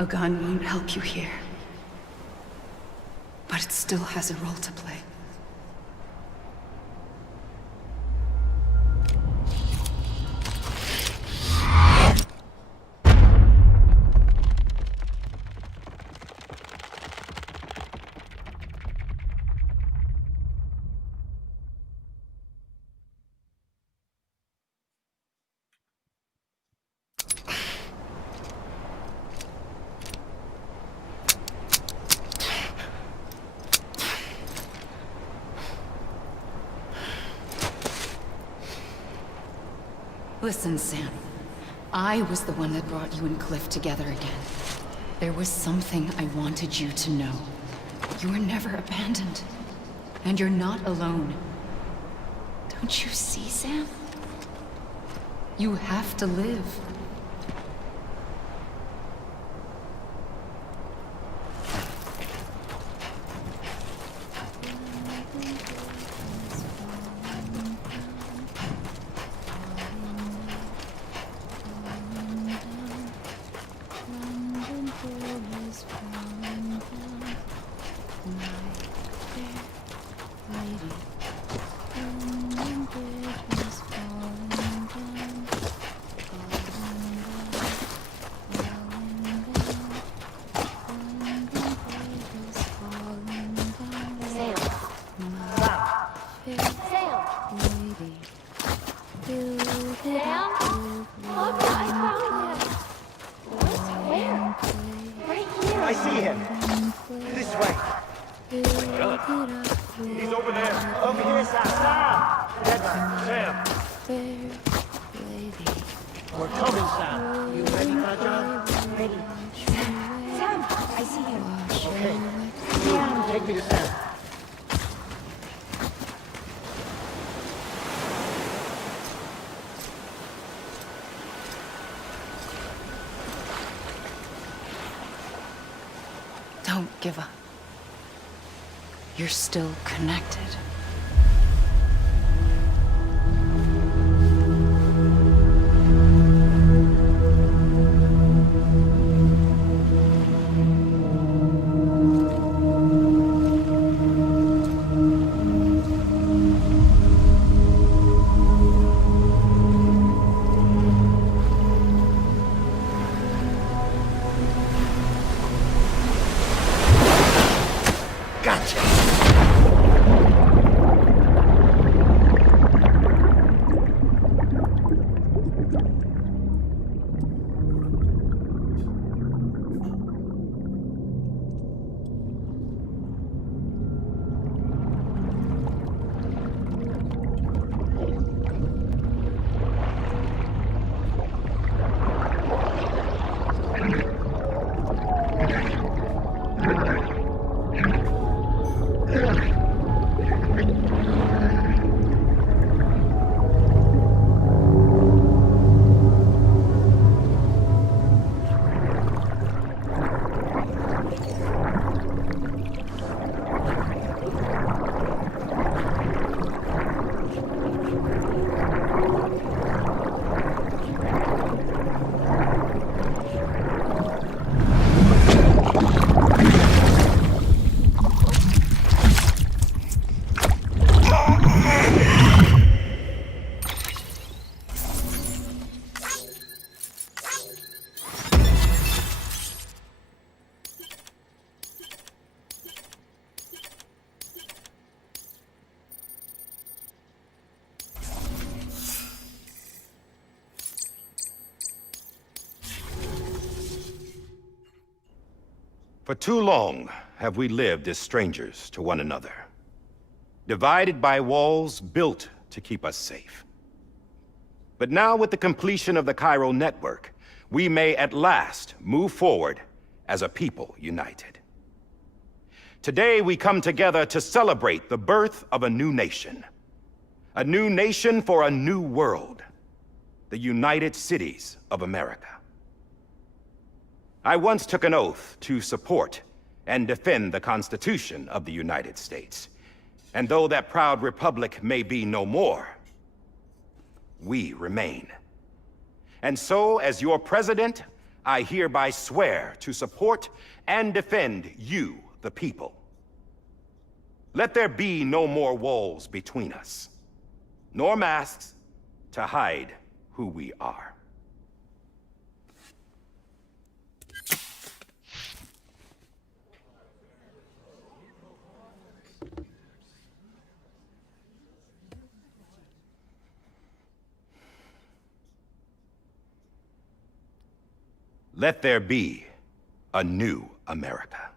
A gun won't help you here. But it still has a role to play. Listen, Sam. I was the one that brought you and Cliff together again. There was something I wanted you to know. You were never abandoned. And you're not alone. Don't you see, Sam? You have to live. I see him. This way. He's over there. Over here, Sam. Sam. We're coming, Sam. You ready, my job? Ready. Sam, I see him. Okay. Take me to Sam. Don't give up. You're still connected. For too long have we lived as strangers to one another, divided by walls built to keep us safe. But now, with the completion of the chiral network, we may at last move forward as a people united. Today we come together to celebrate the birth of a new nation for a new world, the United Cities of America. I once took an oath to support and defend the Constitution of the United States. And though that proud republic may be no more, we remain. And so, as your president, I hereby swear to support and defend you, the people. Let there be no more walls between us, nor masks to hide who we are. Let there be a new America.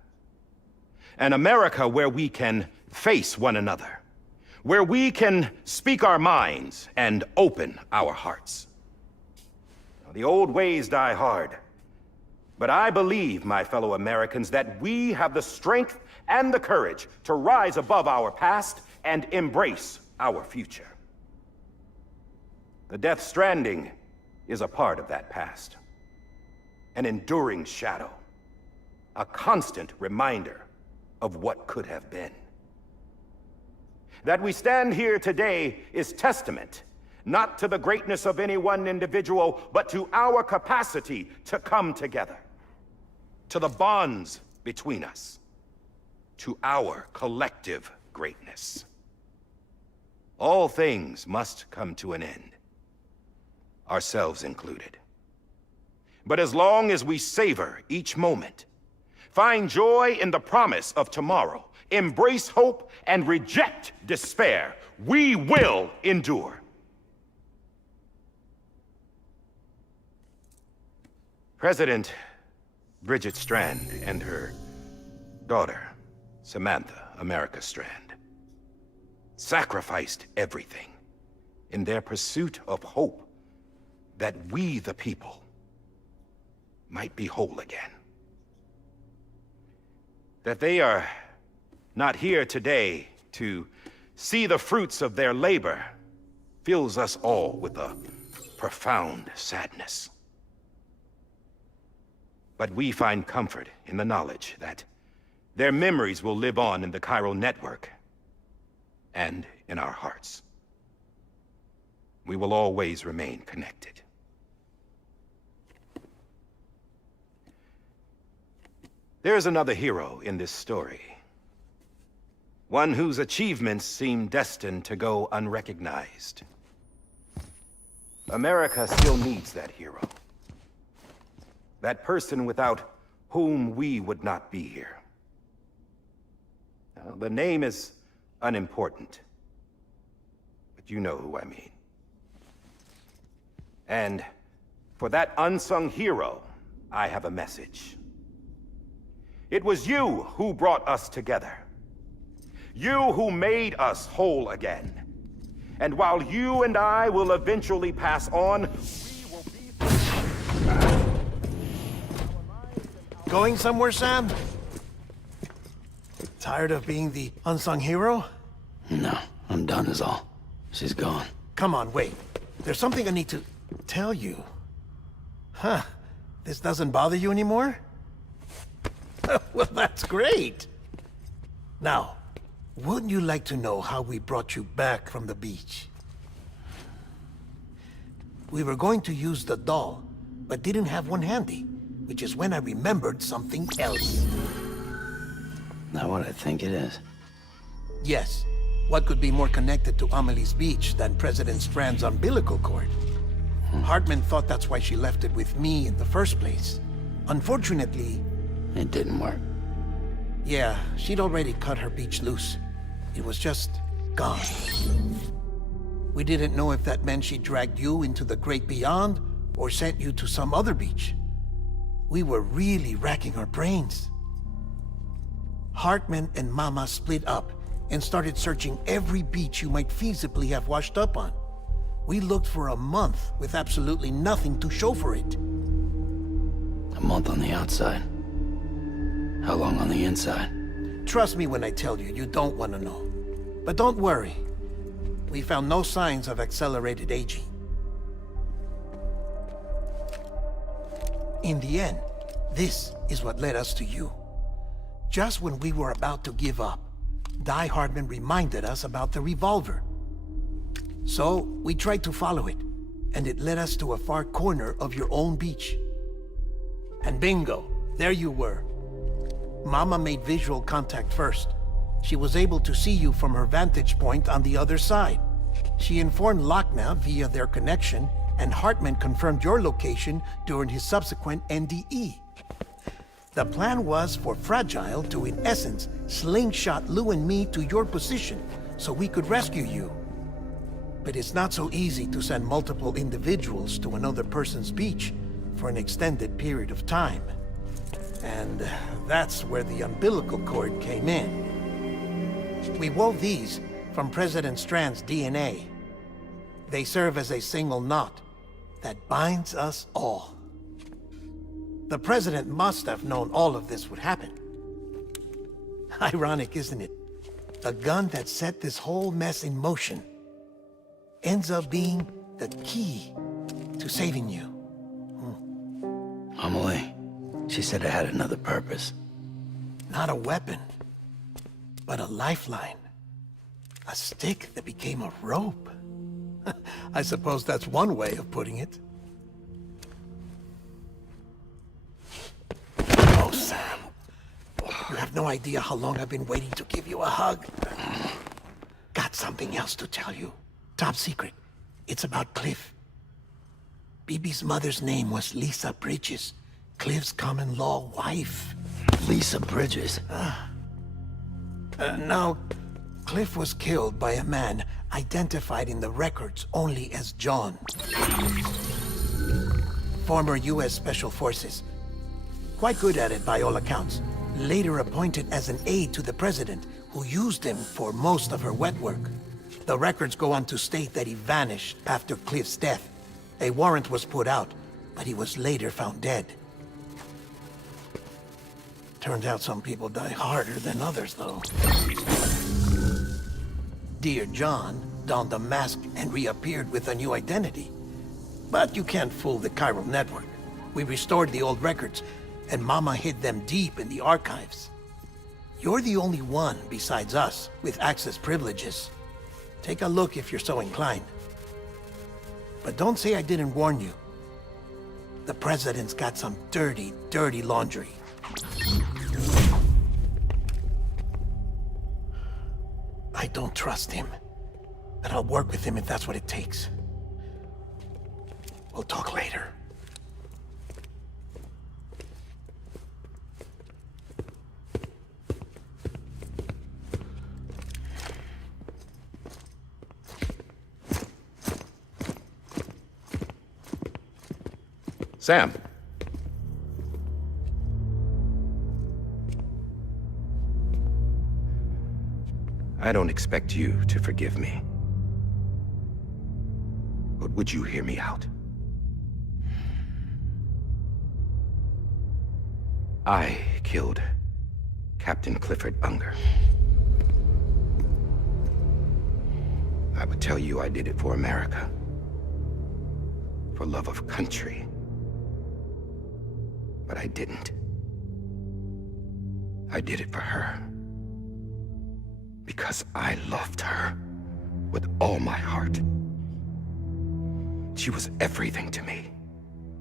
An America where we can face one another, where we can speak our minds and open our hearts. Now, the old ways die hard, but I believe, my fellow Americans, that we have the strength and the courage to rise above our past and embrace our future. The Death Stranding is a part of that past. An enduring shadow, a constant reminder of what could have been. That we stand here today is testament, not to the greatness of any one individual, but to our capacity to come together, to the bonds between us, to our collective greatness. All things must come to an end, ourselves included. But as long as we savor each moment, find joy in the promise of tomorrow, embrace hope, and reject despair, we will endure. President Bridget Strand and her daughter, Samantha America Strand, sacrificed everything in their pursuit of hope that we, the people, might be whole again. That they are not here today to see the fruits of their labor fills us all with a profound sadness. But we find comfort in the knowledge that their memories will live on in the chiral network and in our hearts. We will always remain connected. There's another hero in this story. One whose achievements seem destined to go unrecognized. America still needs that hero. That person without whom we would not be here. Now, the name is unimportant, but you know who I mean. And for that unsung hero, I have a message. It was you who brought us together. You who made us whole again. And while you and I will eventually pass on, we will be... Going somewhere, Sam? Tired of being the unsung hero? No, I'm done is all. She's gone. Come on, wait. There's something I need to tell you. Huh. This doesn't bother you anymore? Well, that's great. Now, wouldn't you like to know how we brought you back from the beach? We were going to use the doll, but didn't have one handy, which is when I remembered something else. Not what I think it is. Yes. What could be more connected to Amelie's beach than President Strand's umbilical cord? Hartman thought that's why she left it with me in the first place. Unfortunately... It didn't work. Yeah, she'd already cut her beach loose. It was just gone. We didn't know if that meant she dragged you into the great beyond, or sent you to some other beach. We were really racking our brains. Hartman and Mama split up and started searching every beach you might feasibly have washed up on. We looked for a month with absolutely nothing to show for it. A month on the outside. How long on the inside? Trust me when I tell you, you don't want to know. But don't worry. We found no signs of accelerated aging. In the end, this is what led us to you. Just when we were about to give up, Die Hartman reminded us about the revolver. So, we tried to follow it, and it led us to a far corner of your own beach. And bingo, there you were. Mama made visual contact first. She was able to see you from her vantage point on the other side. She informed Lochna via their connection, and Hartman confirmed your location during his subsequent NDE. The plan was for Fragile to, in essence, slingshot Lou and me to your position so we could rescue you. But it's not so easy to send multiple individuals to another person's beach for an extended period of time. And that's where the umbilical cord came in. We wove these from President Strand's DNA. They serve as a single knot that binds us all. The President must have known all of this would happen. Ironic, isn't it? The gun that set this whole mess in motion ends up being the key to saving you. Amelie, she said it had another purpose. Not a weapon, but a lifeline. A stick that became a rope. I suppose that's one way of putting it. Oh, Sam. You have no idea how long I've been waiting to give you a hug. Got something else to tell you. Top secret. It's about Cliff. Bibi's mother's name was Lisa Bridges, Cliff's common-law wife. Lisa Bridges? Now, Cliff was killed by a man identified in the records only as John. Former U.S. Special Forces. Quite good at it by all accounts. Later appointed as an aide to the President, who used him for most of her wet work. The records go on to state that he vanished after Cliff's death. A warrant was put out, but he was later found dead. Turns out some people die harder than others, though. Dear John donned a mask and reappeared with a new identity. But you can't fool the chiral network. We restored the old records, and Mama hid them deep in the archives. You're the only one, besides us, with access privileges. Take a look if you're so inclined. But don't say I didn't warn you. The President's got some dirty, dirty laundry. I don't trust him, but I'll work with him if that's what it takes. We'll talk later. Sam. I don't expect you to forgive me. But would you hear me out? I killed Captain Clifford Unger. I would tell you I did it for America. For love of country. But I didn't. I did it for her. Because I loved her with all my heart. She was everything to me.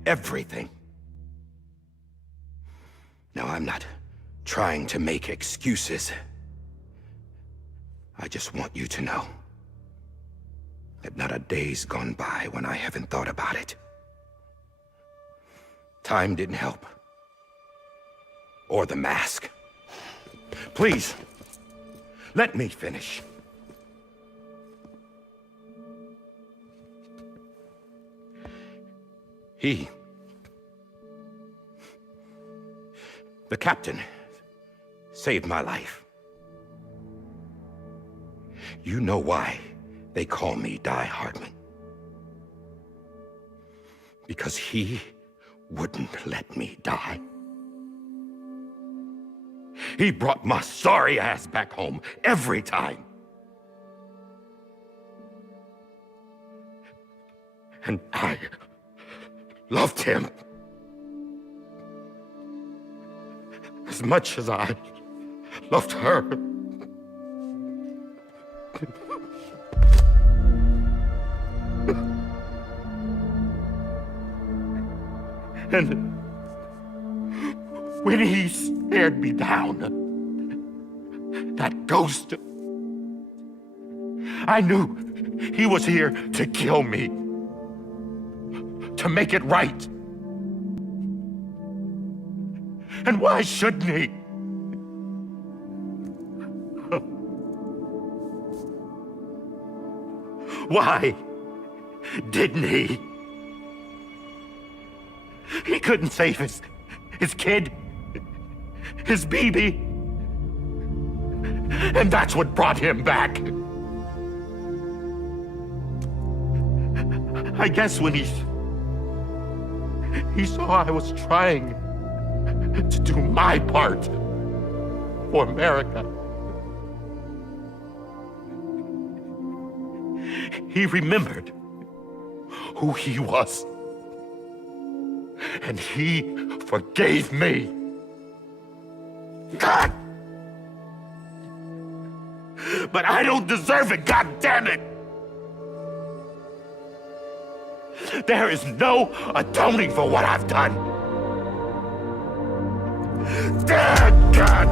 Everything. Now, I'm not trying to make excuses. I just want you to know that not a day's gone by when I haven't thought about it. Time didn't help. Or the mask. Please, let me finish. The captain, saved my life. You know why they call me Die Hardman. Because he wouldn't let me die. He brought my sorry ass back home every time. And I loved him as much as I loved her. When he stared me down, that ghost, I knew he was here to kill me, to make it right. And why shouldn't he? Why didn't he? He couldn't save his kid, his baby. And that's what brought him back. I guess when he saw I was trying to do my part for America, he remembered who he was. And he forgave me. God! But I don't deserve it, God damn it! There is no atoning for what I've done. Damn, God!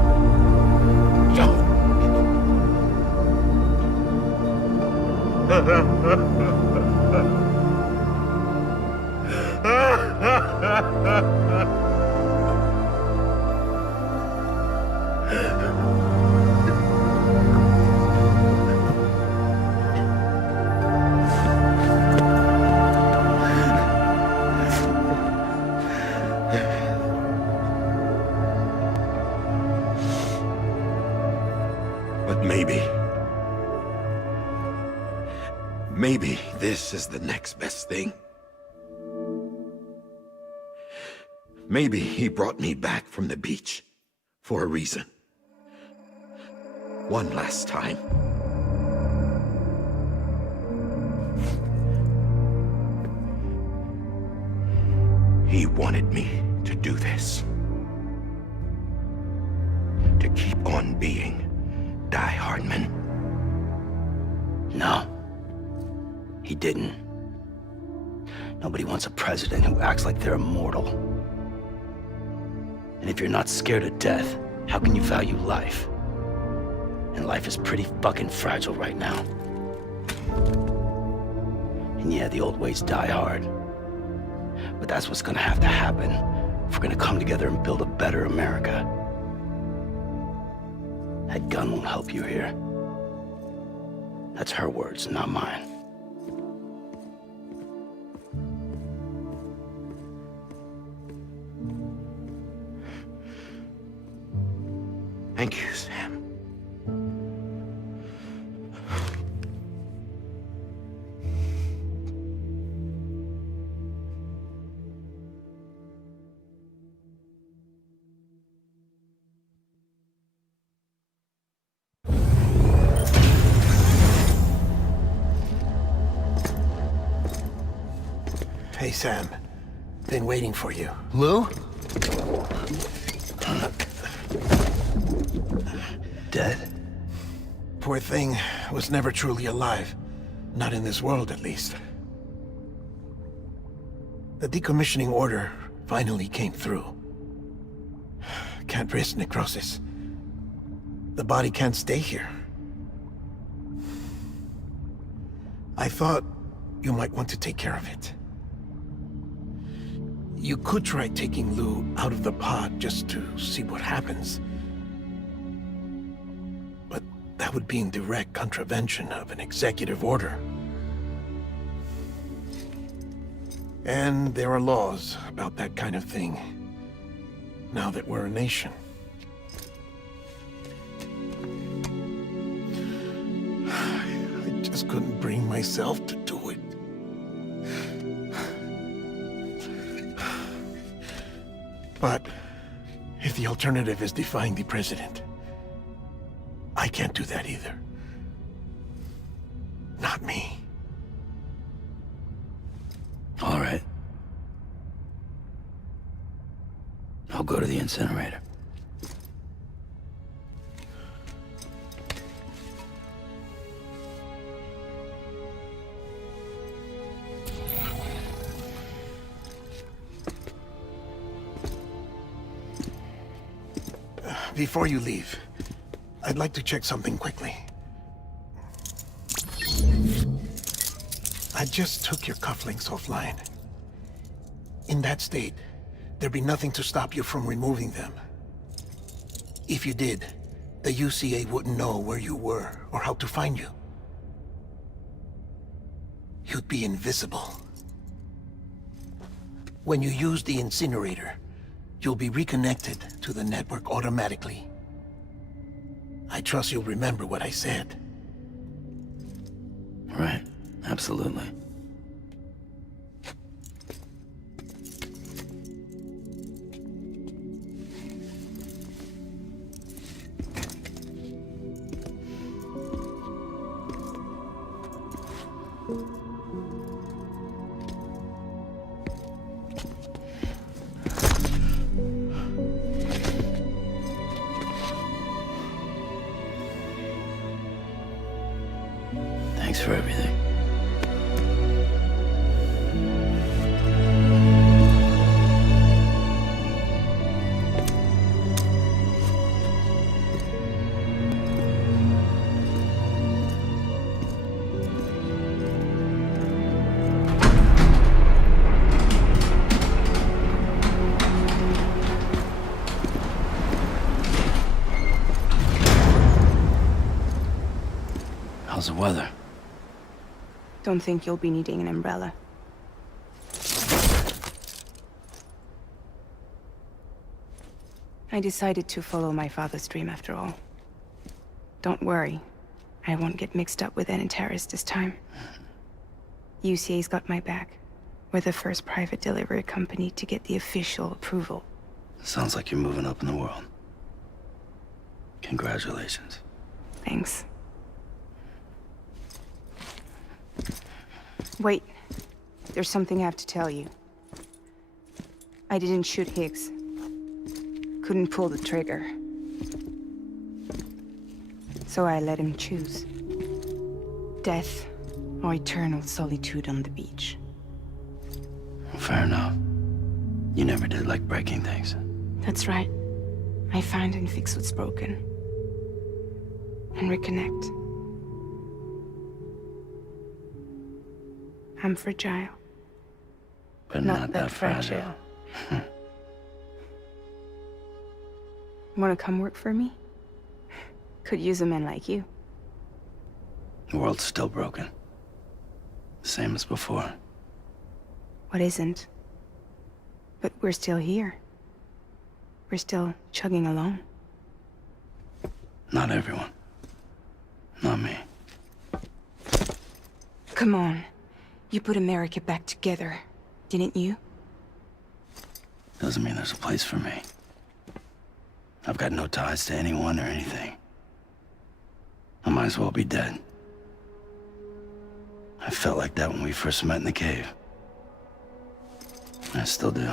But maybe this is the next best thing. Maybe he brought me back from the beach for a reason. One last time. He wanted me to do this. To keep on being Die Hardman. No. He didn't. Nobody wants a president who acts like they're immortal. And if you're not scared of death, how can you value life? And life is pretty fucking fragile right now. And yeah, the old ways die hard. But that's what's gonna have to happen if we're gonna come together and build a better America. That gun won't help you here. That's her words, not mine. Thank you, Sam. Hey, Sam. Been waiting for you. Lou? Dead? Poor thing was never truly alive. Not in this world, at least. The decommissioning order finally came through. Can't risk necrosis. The body can't stay here. I thought you might want to take care of it. You could try taking Lou out of the pod just to see what happens. But that would be in direct contravention of an executive order. And there are laws about that kind of thing, now that we're a nation. I just couldn't bring myself to do it. But if the alternative is defying the president, I can't do that either. Not me. All right. I'll go to the incinerator. Before you leave, I'd like to check something quickly. I just took your cufflinks offline. In that state, there'd be nothing to stop you from removing them. If you did, the UCA wouldn't know where you were or how to find you. You'd be invisible. When you use the incinerator, you'll be reconnected to the network automatically. I trust you'll remember what I said. Right. Absolutely. Thanks for everything. How's the weather? Don't think you'll be needing an umbrella. I decided to follow my father's dream after all. Don't worry. I won't get mixed up with any terrorists this time. UCA's got my back. We're the first private delivery company to get the official approval. Sounds like you're moving up in the world. Congratulations. Thanks. Wait. There's something I have to tell you. I didn't shoot Higgs. Couldn't pull the trigger. So I let him choose. Death or eternal solitude on the beach. Fair enough. You never did like breaking things. That's right. I find and fix what's broken. And reconnect. I'm fragile. But not that fragile. Wanna come work for me? Could use a man like you. The world's still broken. Same as before. What isn't? But we're still here. We're still chugging along. Not everyone. Not me. Come on. You put America back together, didn't you? Doesn't mean there's a place for me. I've got no ties to anyone or anything. I might as well be dead. I felt like that when we first met in the cave. I still do.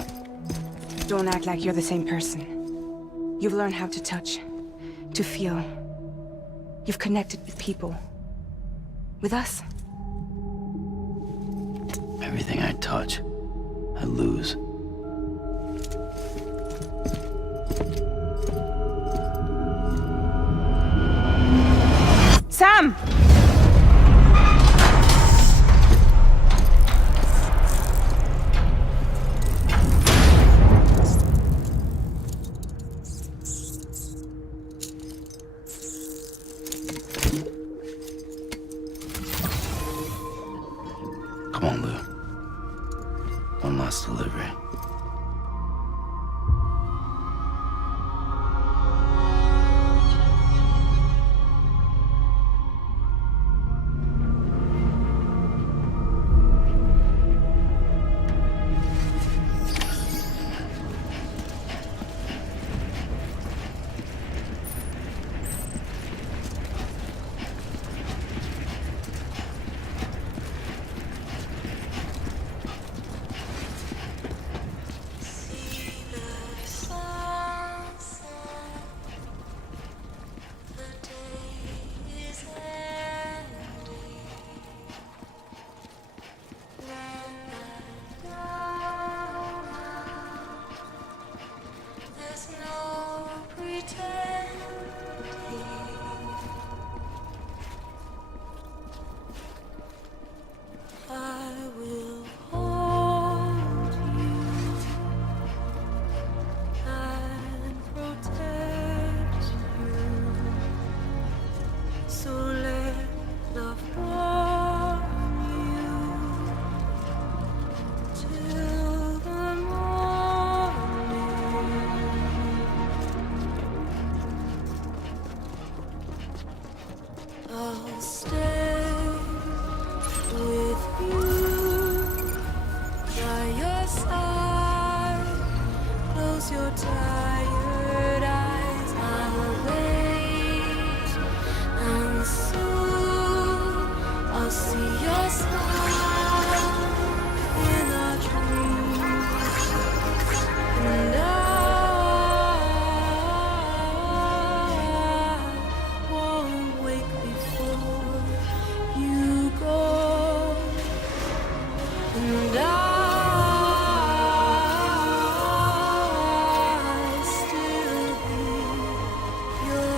Don't act like you're the same person. You've learned how to touch, to feel. You've connected with people. With us. Everything I touch, I lose. Sam! Come on, Lou. One last delivery. your smile in our dreams, and I won't wake before you go, and I still hear your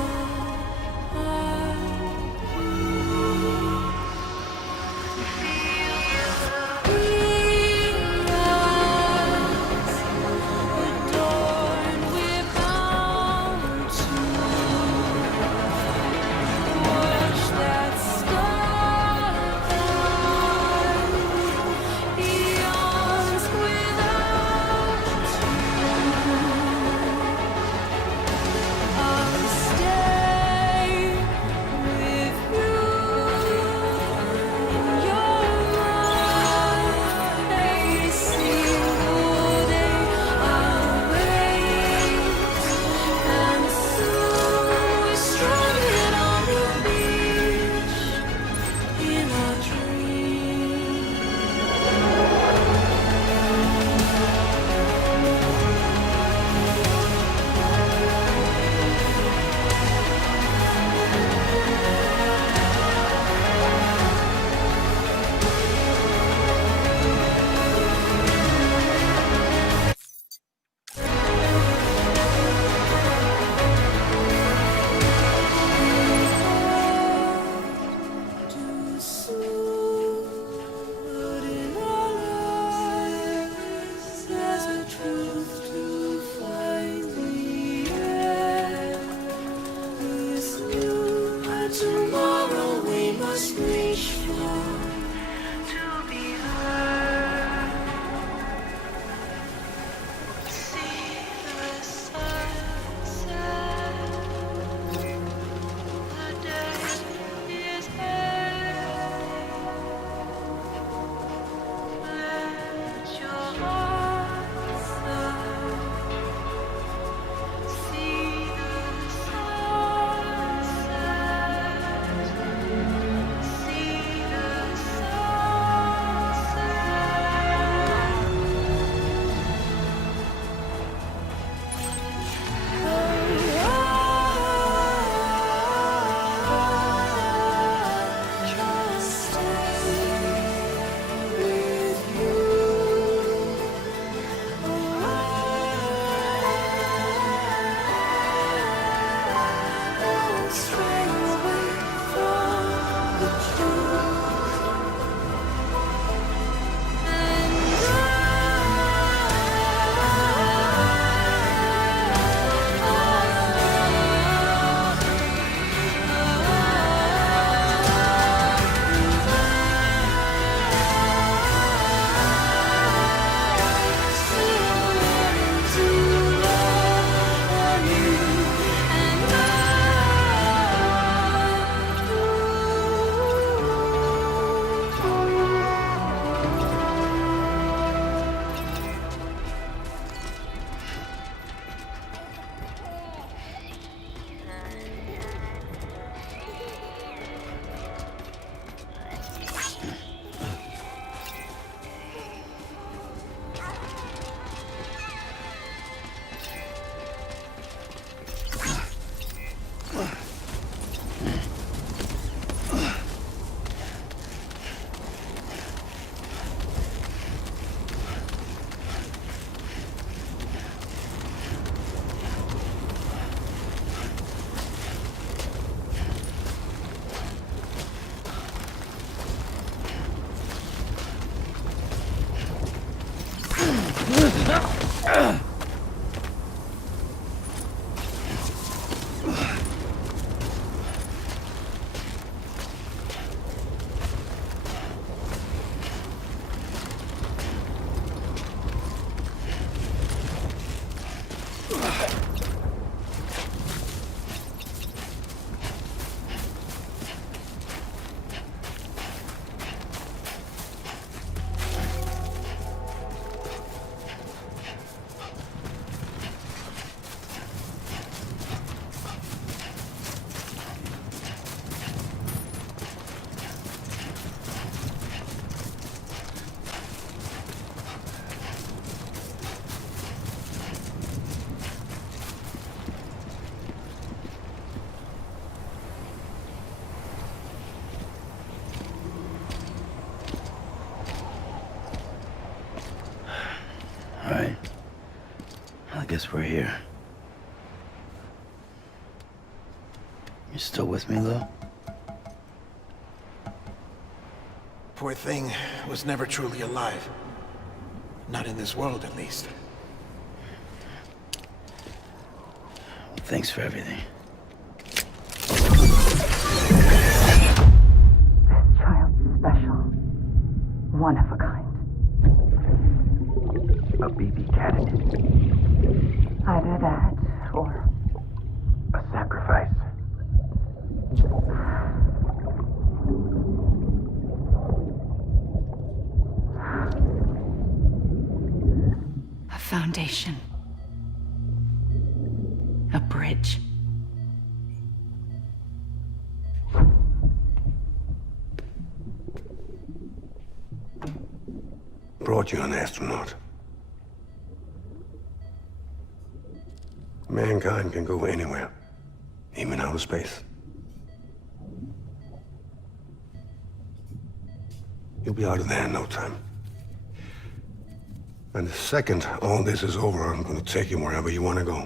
tomorrow we must reach for to be heard. See the sunset. The day is here. Let your heart soar. See the sunset. See the guess we're here. You still with me, though? Poor thing was never truly alive. Not in this world, at least. Thanks for everything. Child's special. One of a kind. A BB candidate. Either that, or A sacrifice. a foundation. A bridge. Brought you an astronaut. Mankind can go anywhere, even outer space. You'll be out of there in no time. And the second all this is over, I'm gonna take you wherever you wanna go.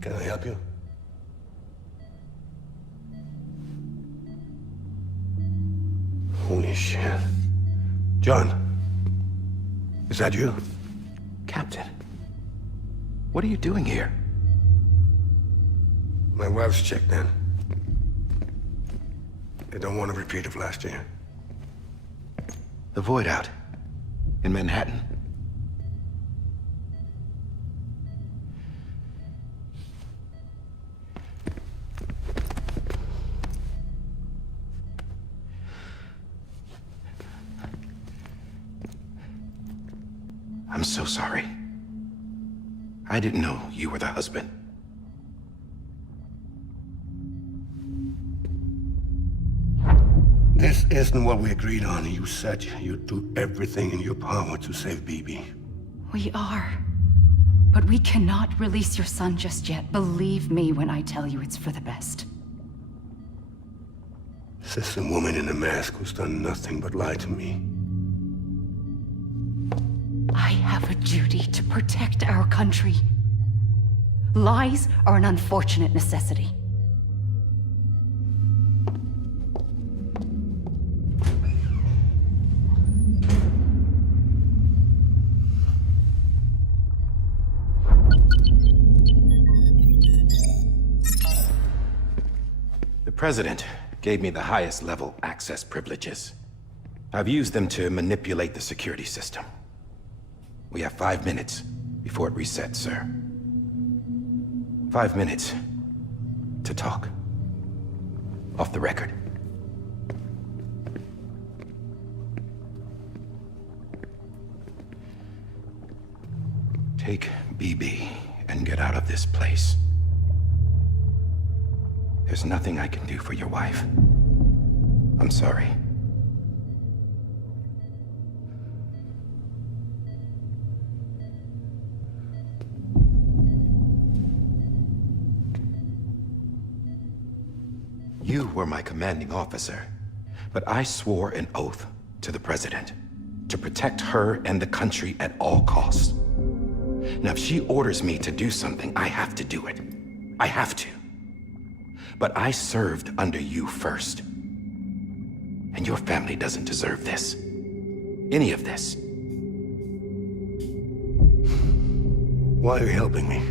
Can I help you? Holy shit. John, is that you? Captain, what are you doing here? My wife's checked in. They don't want a repeat of last year. The void out in Manhattan. I'm so sorry. I didn't know you were the husband. This isn't what we agreed on. You said you'd do everything in your power to save BB. We are. But we cannot release your son just yet. Believe me when I tell you it's for the best. This is a woman in a mask who's done nothing but lie to me. I have a duty to protect our country. Lies are an unfortunate necessity. The President gave me the highest level access privileges. I've used them to manipulate the security system. We have 5 minutes before it resets, sir. 5 minutes to talk. Off the record. Take BB and get out of this place. There's nothing I can do for your wife. I'm sorry. You were my commanding officer, but I swore an oath to the President to protect her and the country at all costs. Now, if she orders me to do something, I have to do it. I have to. But I served under you first. And your family doesn't deserve this. Any of this. Why are you helping me?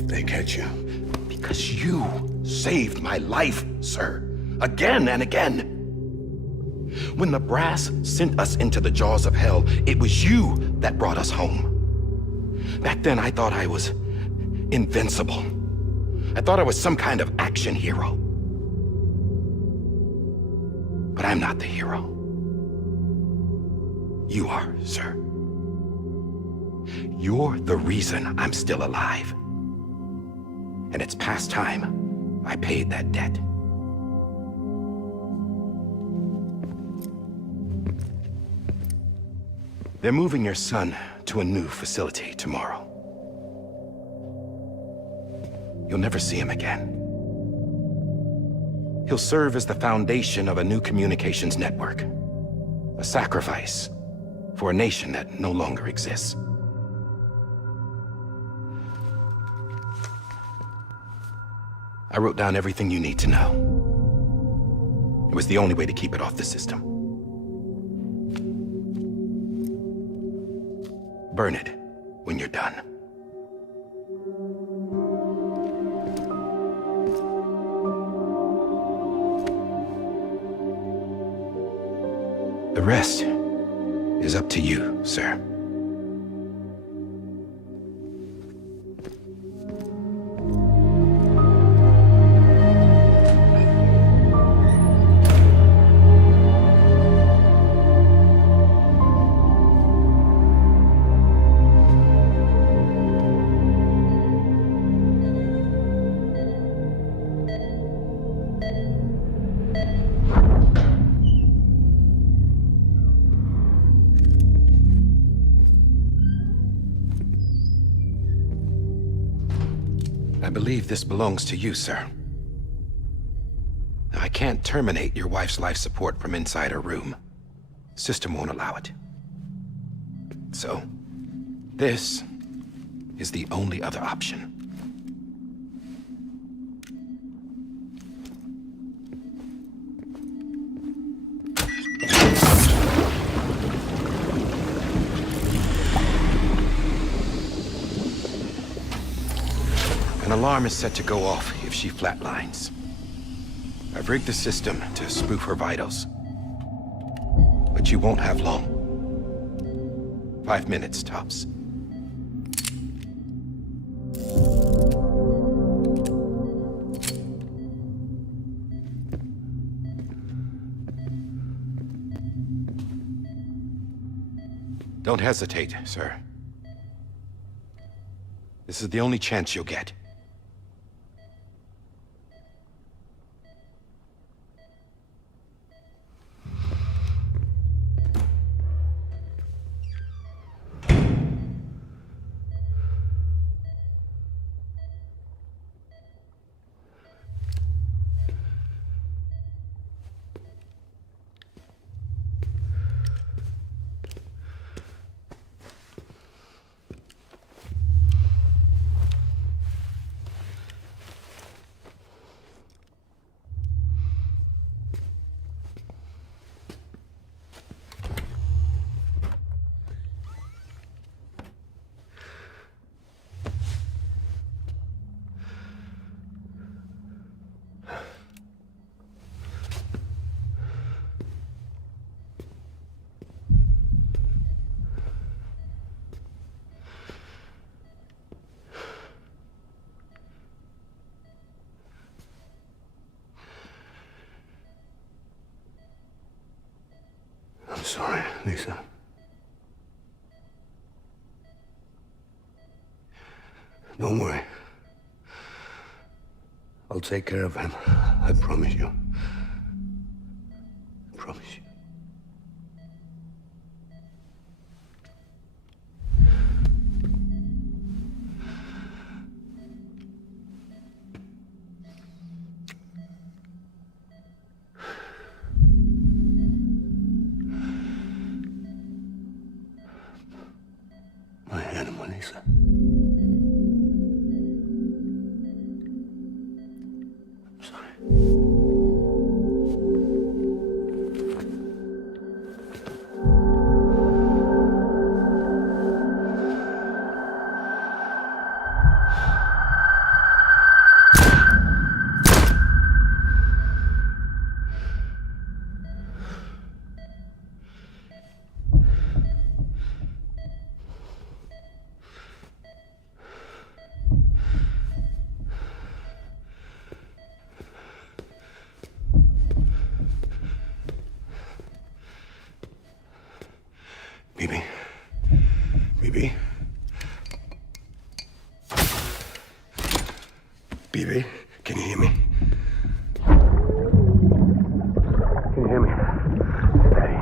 If they catch you. Because you saved my life, sir. Again and again. When the brass sent us into the jaws of hell, it was you that brought us home. Back then, I thought I was invincible. I thought I was some kind of action hero. But I'm not the hero. You are, sir. You're the reason I'm still alive. And it's past time I paid that debt. They're moving your son to a new facility tomorrow. You'll never see him again. He'll serve as the foundation of a new communications network. A sacrifice for a nation that no longer exists. I wrote down everything you need to know. It was the only way to keep it off the system. Burn it when you're done. The rest is up to you, sir. I believe this belongs to you, sir. I can't terminate your wife's life support from inside her room. System won't allow it. So, this is the only other option. An alarm is set to go off if she flatlines. I've rigged the system to spoof her vitals. But you won't have long. 5 minutes, tops. Don't hesitate, sir. This is the only chance you'll get. I'm sorry, Lisa. Don't worry. I'll take care of him. I promise you. I promise you. My animal, Lisa. I'm sorry. BB. BB. BB, can you hear me? Can you hear me? Steady.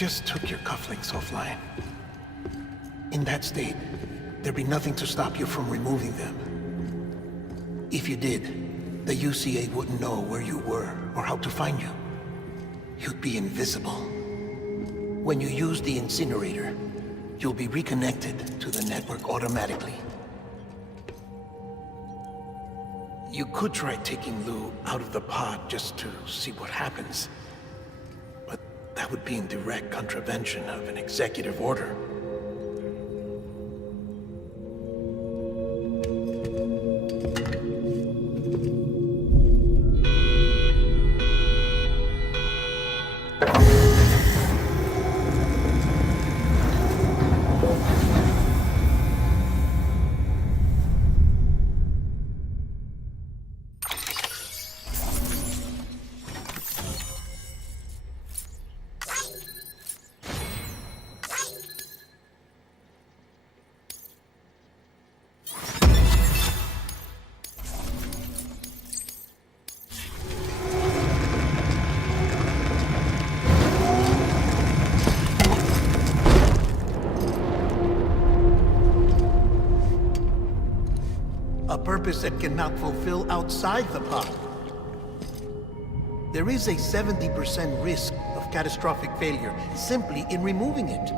just took your cufflinks offline. In that state, there'd be nothing to stop you from removing them. If you did, the UCA wouldn't know where you were or how to find you. You'd be invisible. When you use the incinerator, you'll be reconnected to the network automatically. You could try taking Lou out of the pod just to see what happens. But that would be in direct contravention of an executive order. A purpose that cannot fulfill outside the pod. There is a 70% risk of catastrophic failure simply in removing it.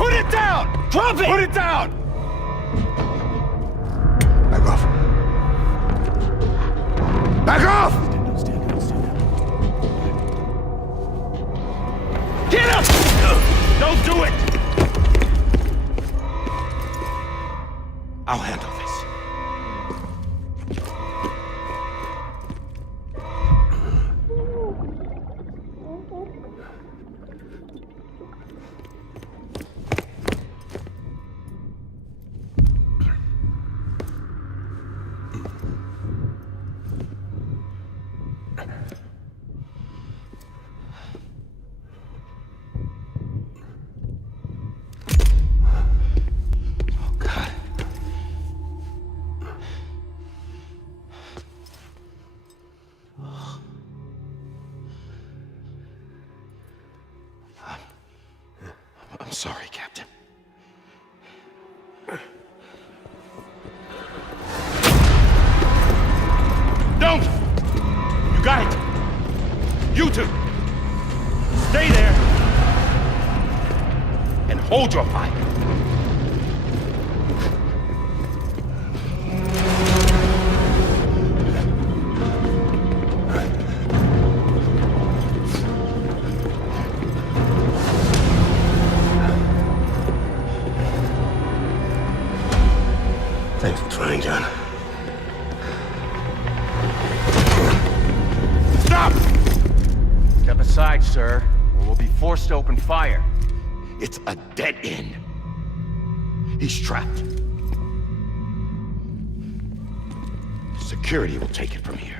Put it down! Drop it! Put it down! Back off. Back off! Get him! Don't do it! I'll handle this. I'm sorry, Captain. Don't! You got it! You two! Stay there! And hold your fire! Thanks for trying, John. Stop! Step aside, sir, or we'll be forced to open fire. It's a dead end. He's trapped. Security will take it from here.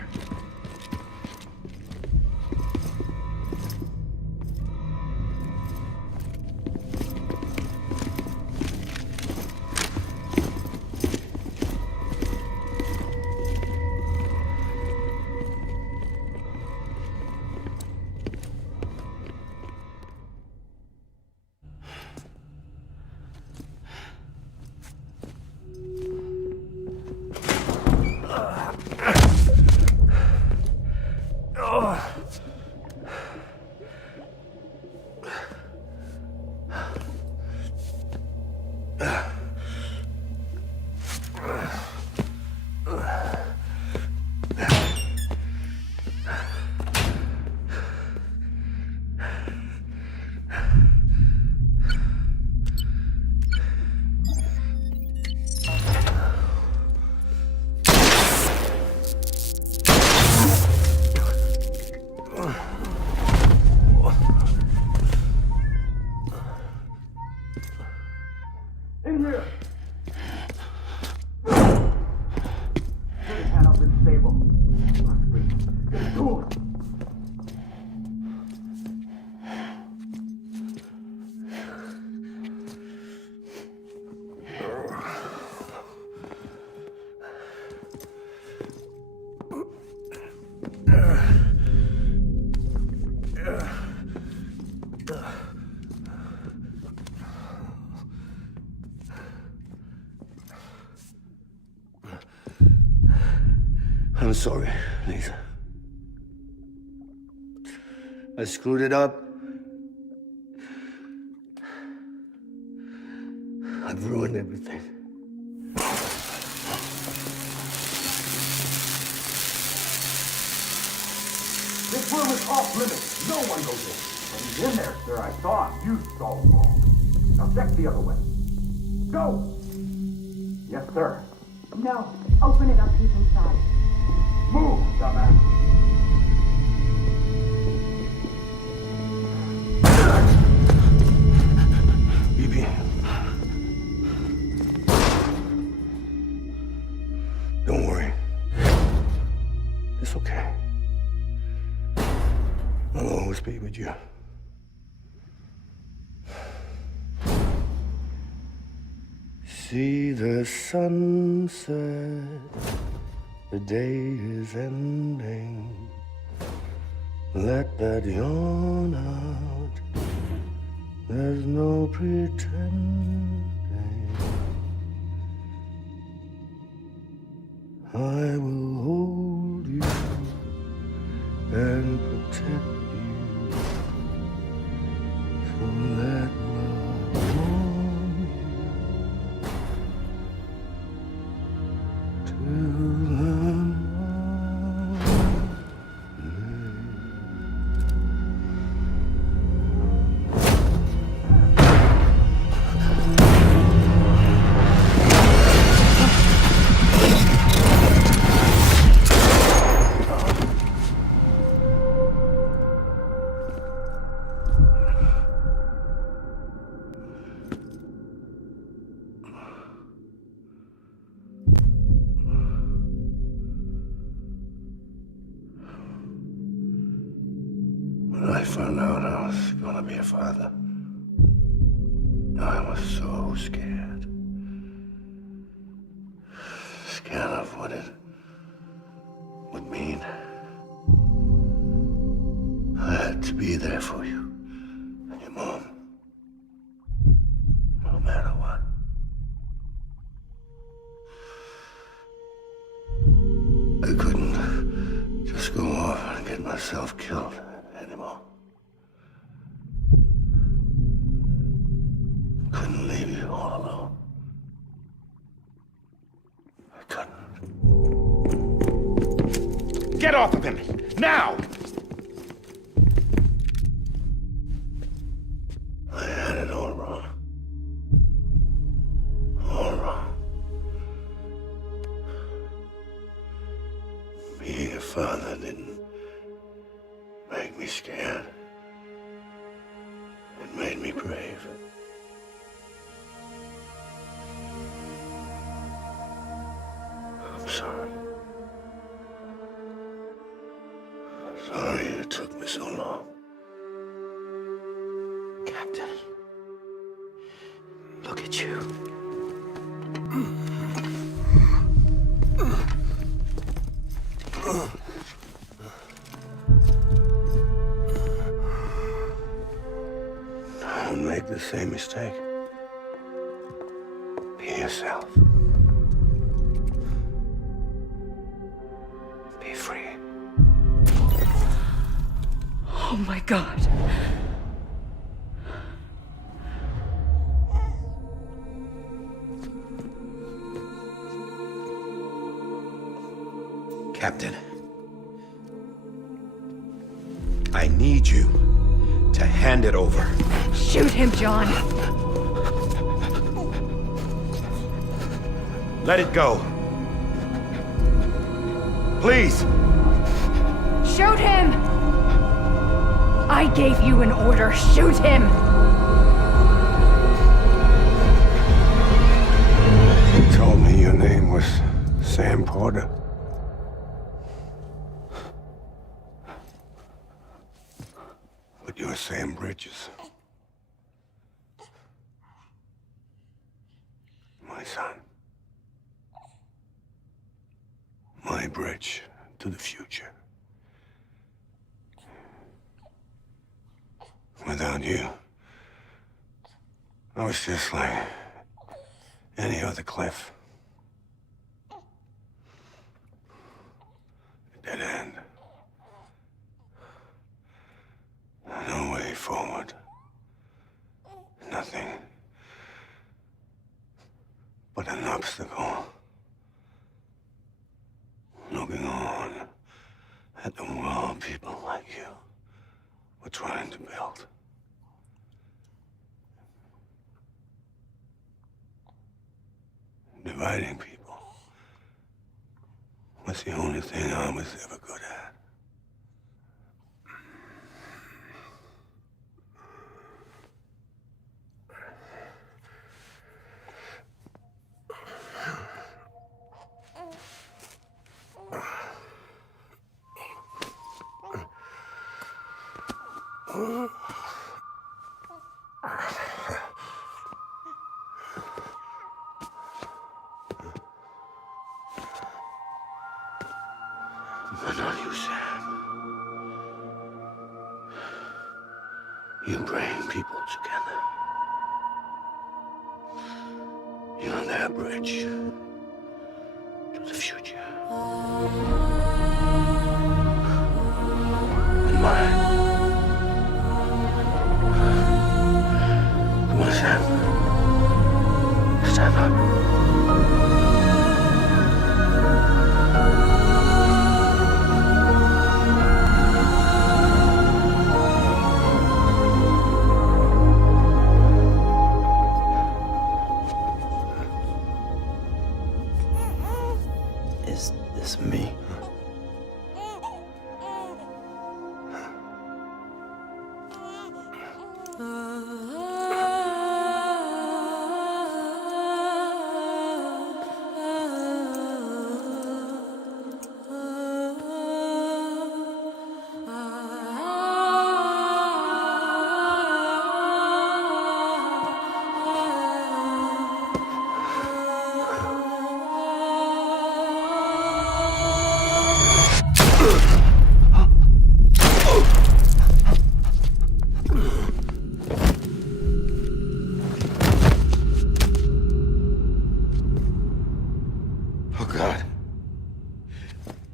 I'm sorry, Lisa. I screwed it up. I've ruined everything. This room is off limits. No one goes in. When he's in there, sir, I saw him. You saw him wrong. Now check the other way. Go! Yes, sir. No. Open it up. He's inside. Move, dumbass. BB. Don't worry. It's okay. I'll always be with you. See the sunset. The day is ending. Let that yawn out. There's no pretending. I will hold you and protect you. So let love was gonna be a father. I was so scared. Scared of what it would mean. I had to be there for you and your mom. No matter what. I couldn't just go off and get myself killed anymore. Couldn't leave you all alone. I couldn't. Get off of him! Now! I had it all wrong. All wrong. Being a father didn't make me scared. It made me brave. I'm sorry. Sorry it took me so long. Captain. Look at you. Don't make the same mistake. Be yourself. Be free. Oh my God. Captain, I need you to hand it over. Shoot him, John. Let it go. Please. Shoot him! I gave you an order. Shoot him! You told me your name was Sam Porter. But you're Sam Bridges. My son. My bridge to the future. Without you, I was just like any other Cliff. A dead end. No way forward. Nothing but an obstacle. Looking on at the world people like you were trying to build. Dividing people was the only thing I was ever good at. But not you, Sam. You bring people together. You're their bridge to the future. And mine. Come on, Sam. Stand up. Is this me?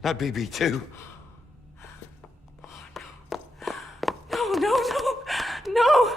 Not BB2. No, no, no, no!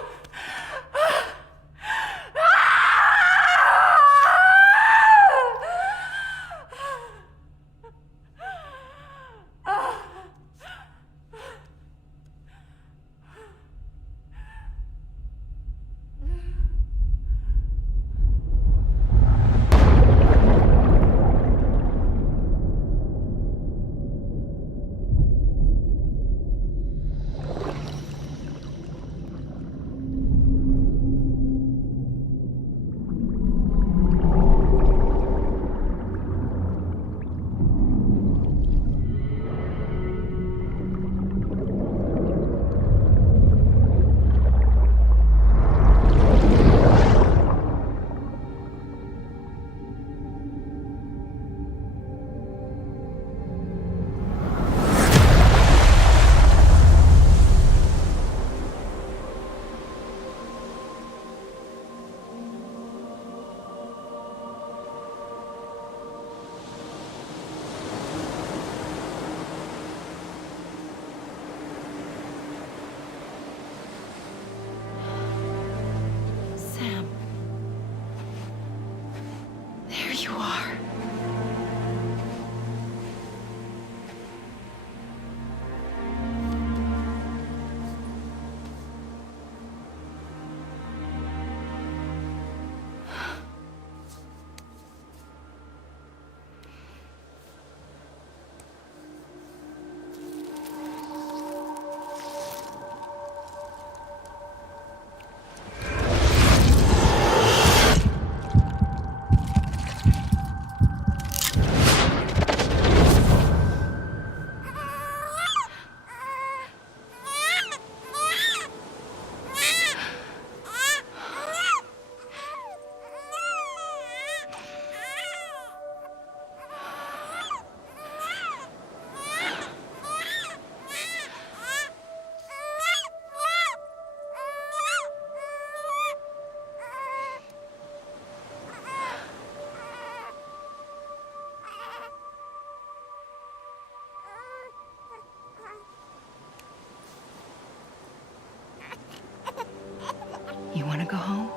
You want to go home?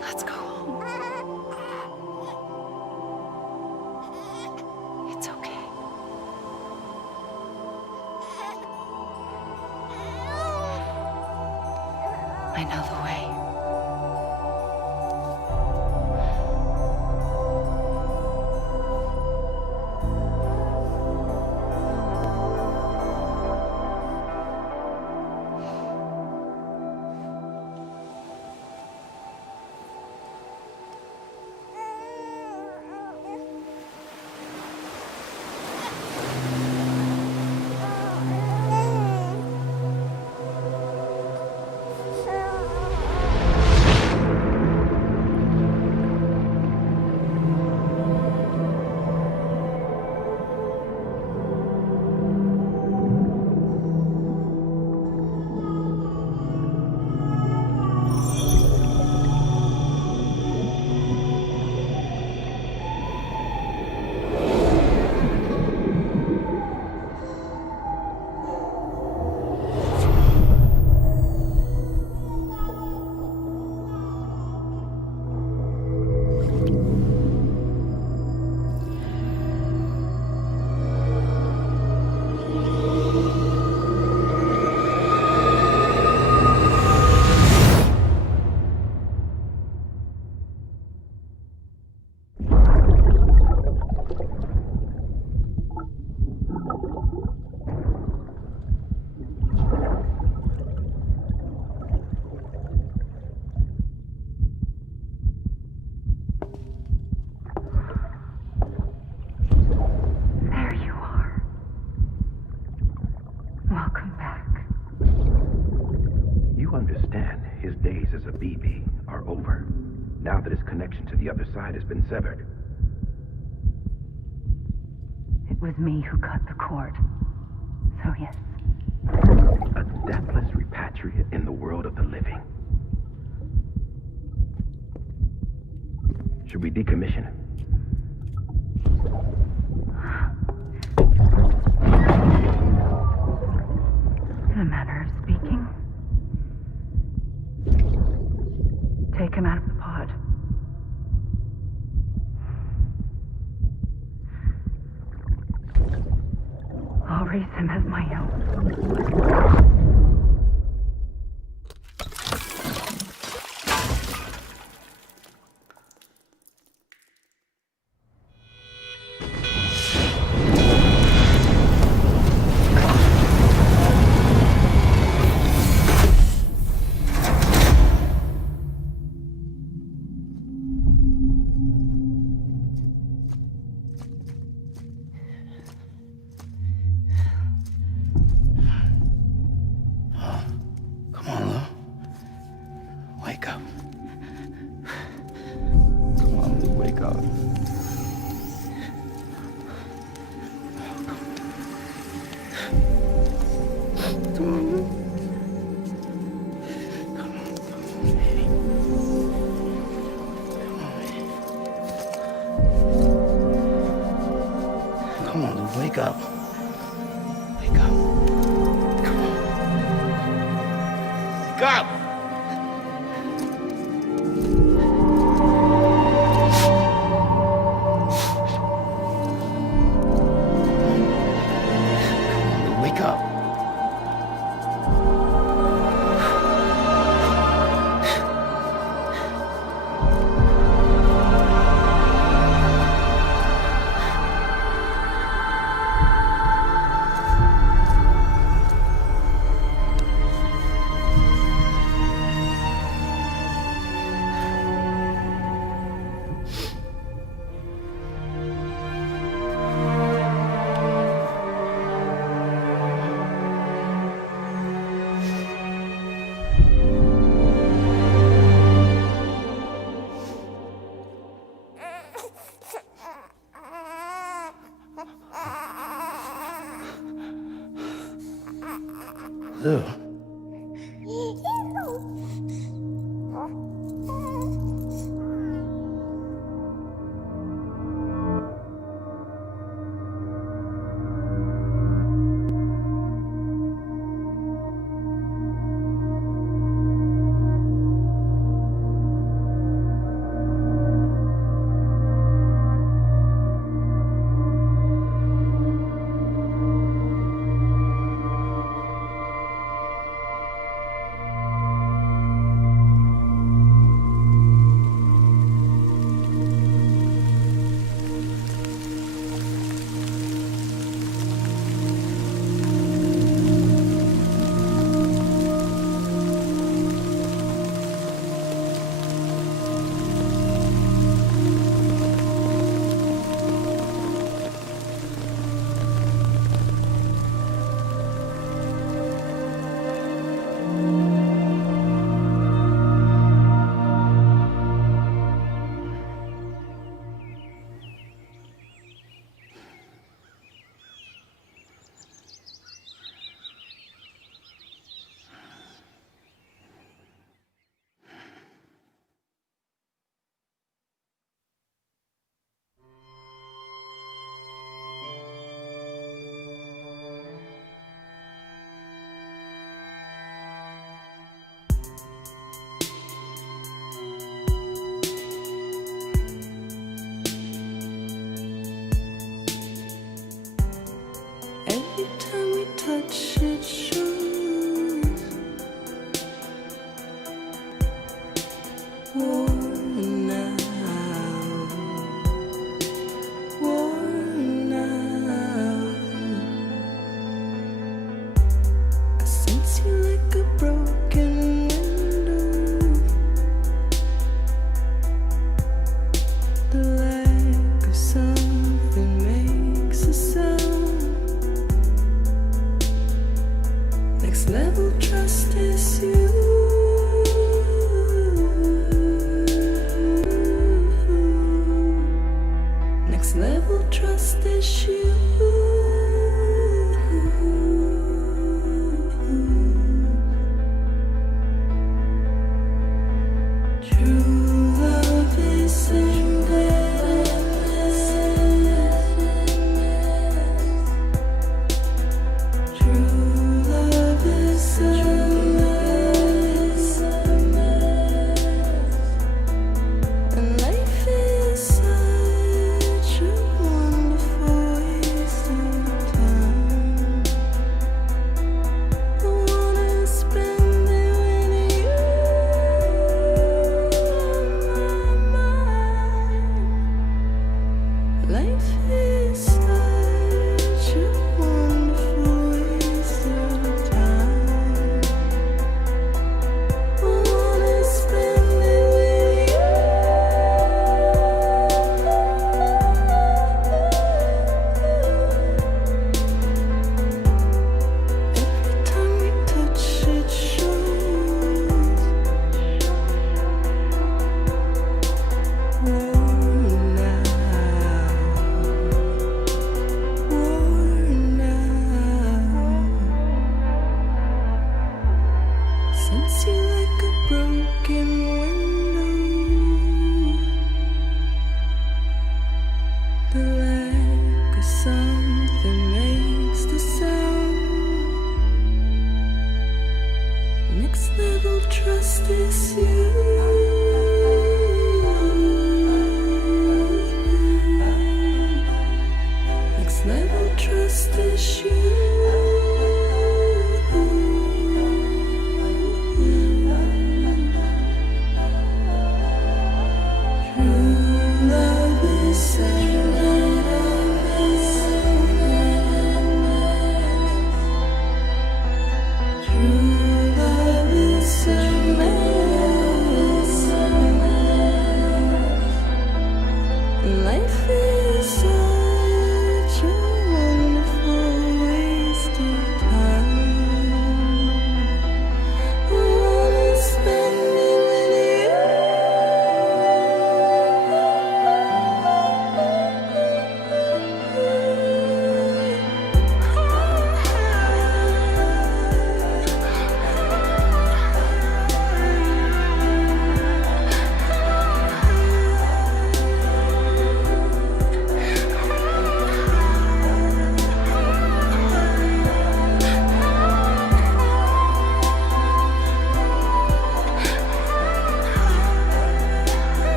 Let's go home. It's okay. I know the way. Now that his connection to the other side has been severed. It was me who cut the cord. So yes. A deathless repatriate in the world of the living. Should we decommission him? take him out of the pod. I'll raise him as my own. Come on, Lou, wake up. Wake up. Come on. Wake up! Come on, Lou, wake up. Lou.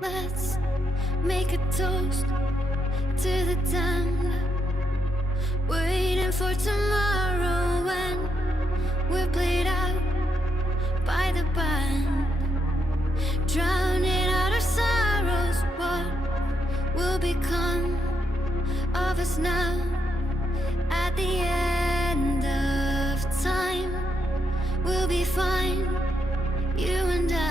Let's make a toast to the damned, waiting for tomorrow when we're played out by the band, drowning out our sorrows. What will become of us now at the end of time? We'll be fine, you and I.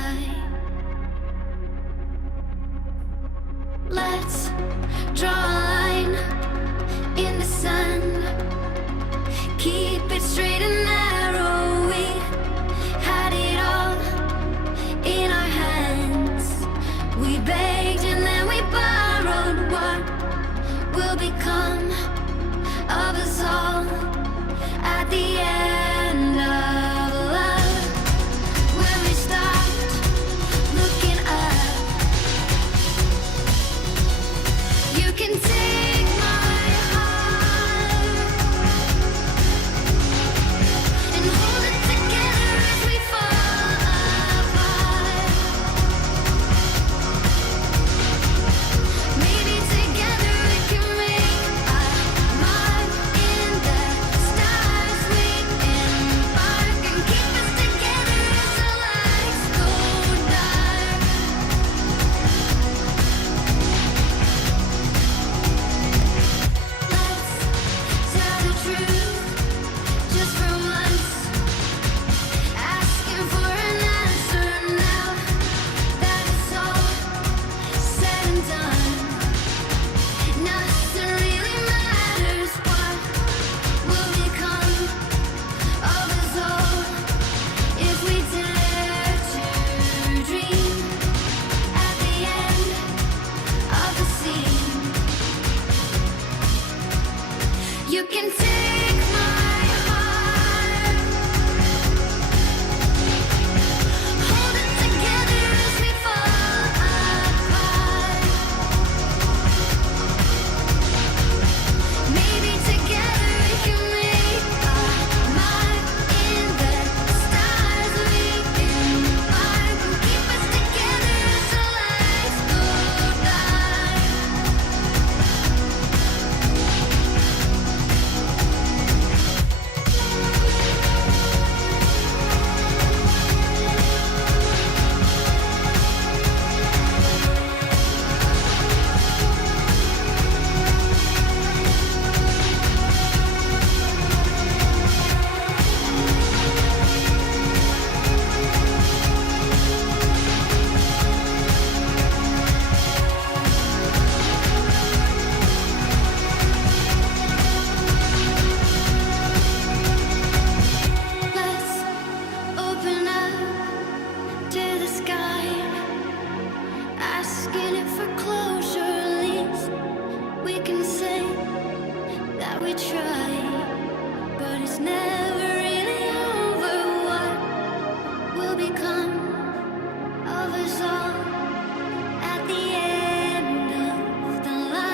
Let's draw a line in the sand, keep it straight and narrow. We had it all in our hands. We begged and then we borrowed. What will become of us all at the end of love? When we stopped looking up, you can take my heart and hold it together as we fall apart. Maybe together we can make a mark in the stars we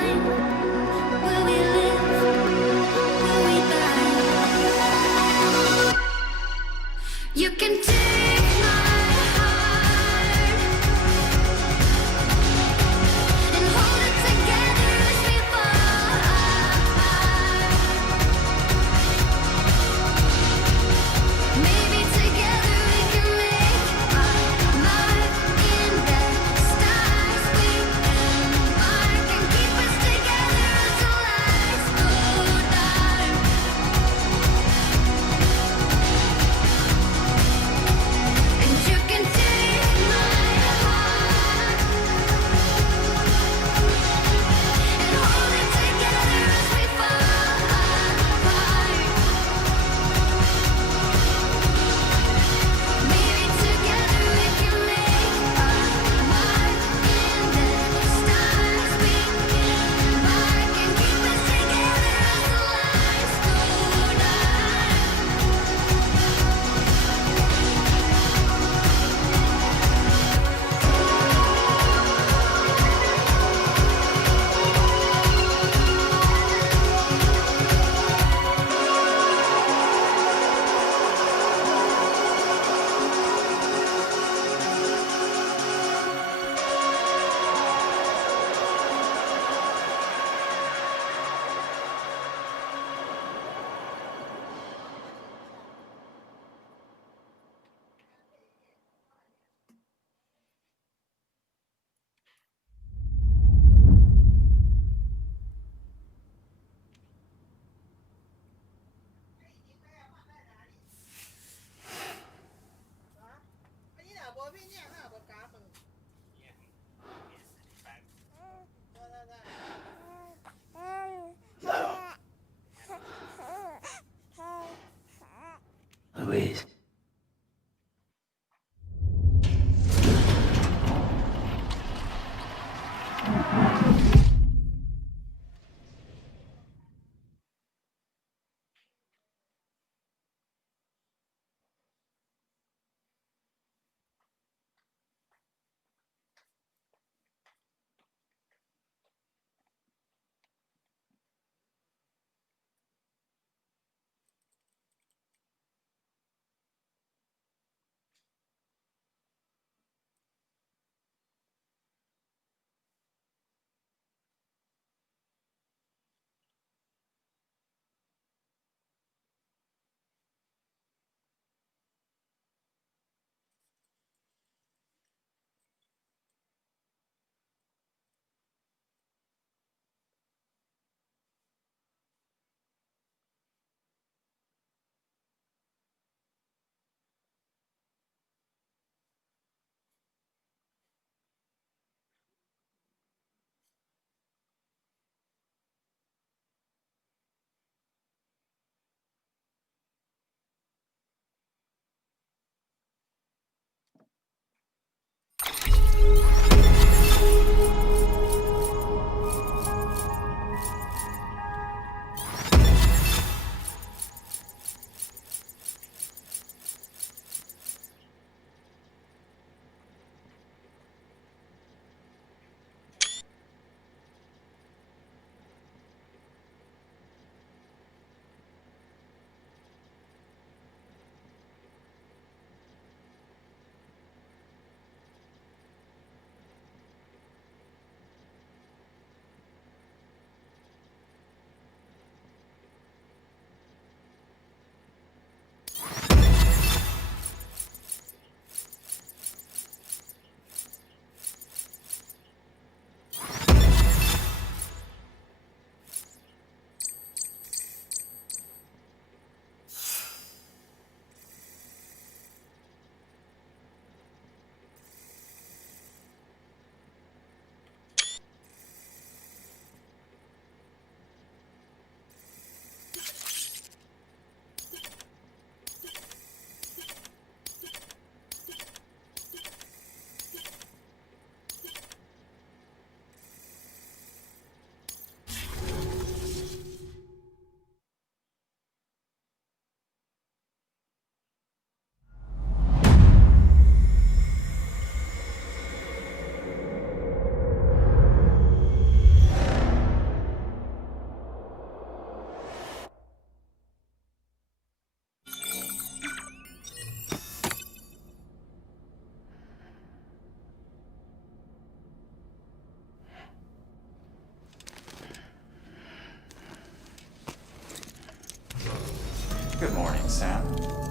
time? Will we live? Will we die? You can take my heart and hold it together as we fall apart. Maybe together we can make our mark in the stars. We can mark and keep us together.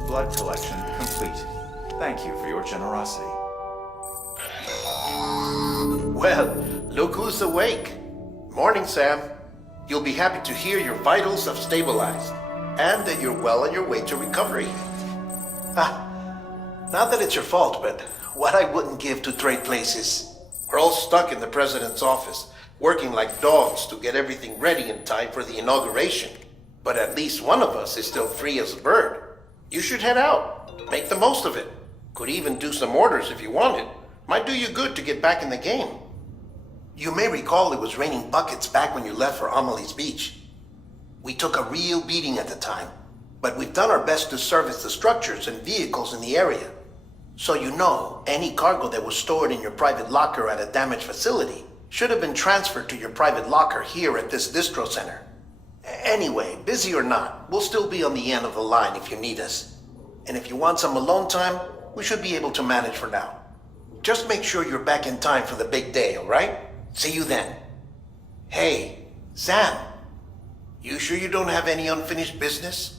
Blood collection complete. Thank you for your generosity. Well, look who's awake. Morning, Sam. You'll be happy to hear your vitals have stabilized, and that you're well on your way to recovery. Not that it's your fault, but what I wouldn't give to trade places. We're all stuck in the president's office, working like dogs to get everything ready in time for the inauguration. But at least one of us is still free as a bird. You should head out. Make the most of it. Could even do some orders if you wanted. Might do you good to get back in the game. You may recall it was raining buckets back when you left for Amelie's Beach. We took a real beating at the time, but we've done our best to service the structures and vehicles in the area. So you know, any cargo that was stored in your private locker at a damaged facility should have been transferred to your private locker here at this distro center. Anyway, busy or not, we'll still be on the end of the line if you need us. And if you want some alone time, we should be able to manage for now. Just make sure you're back in time for the big day, alright? See you then. Hey, Sam, you sure you don't have any unfinished business?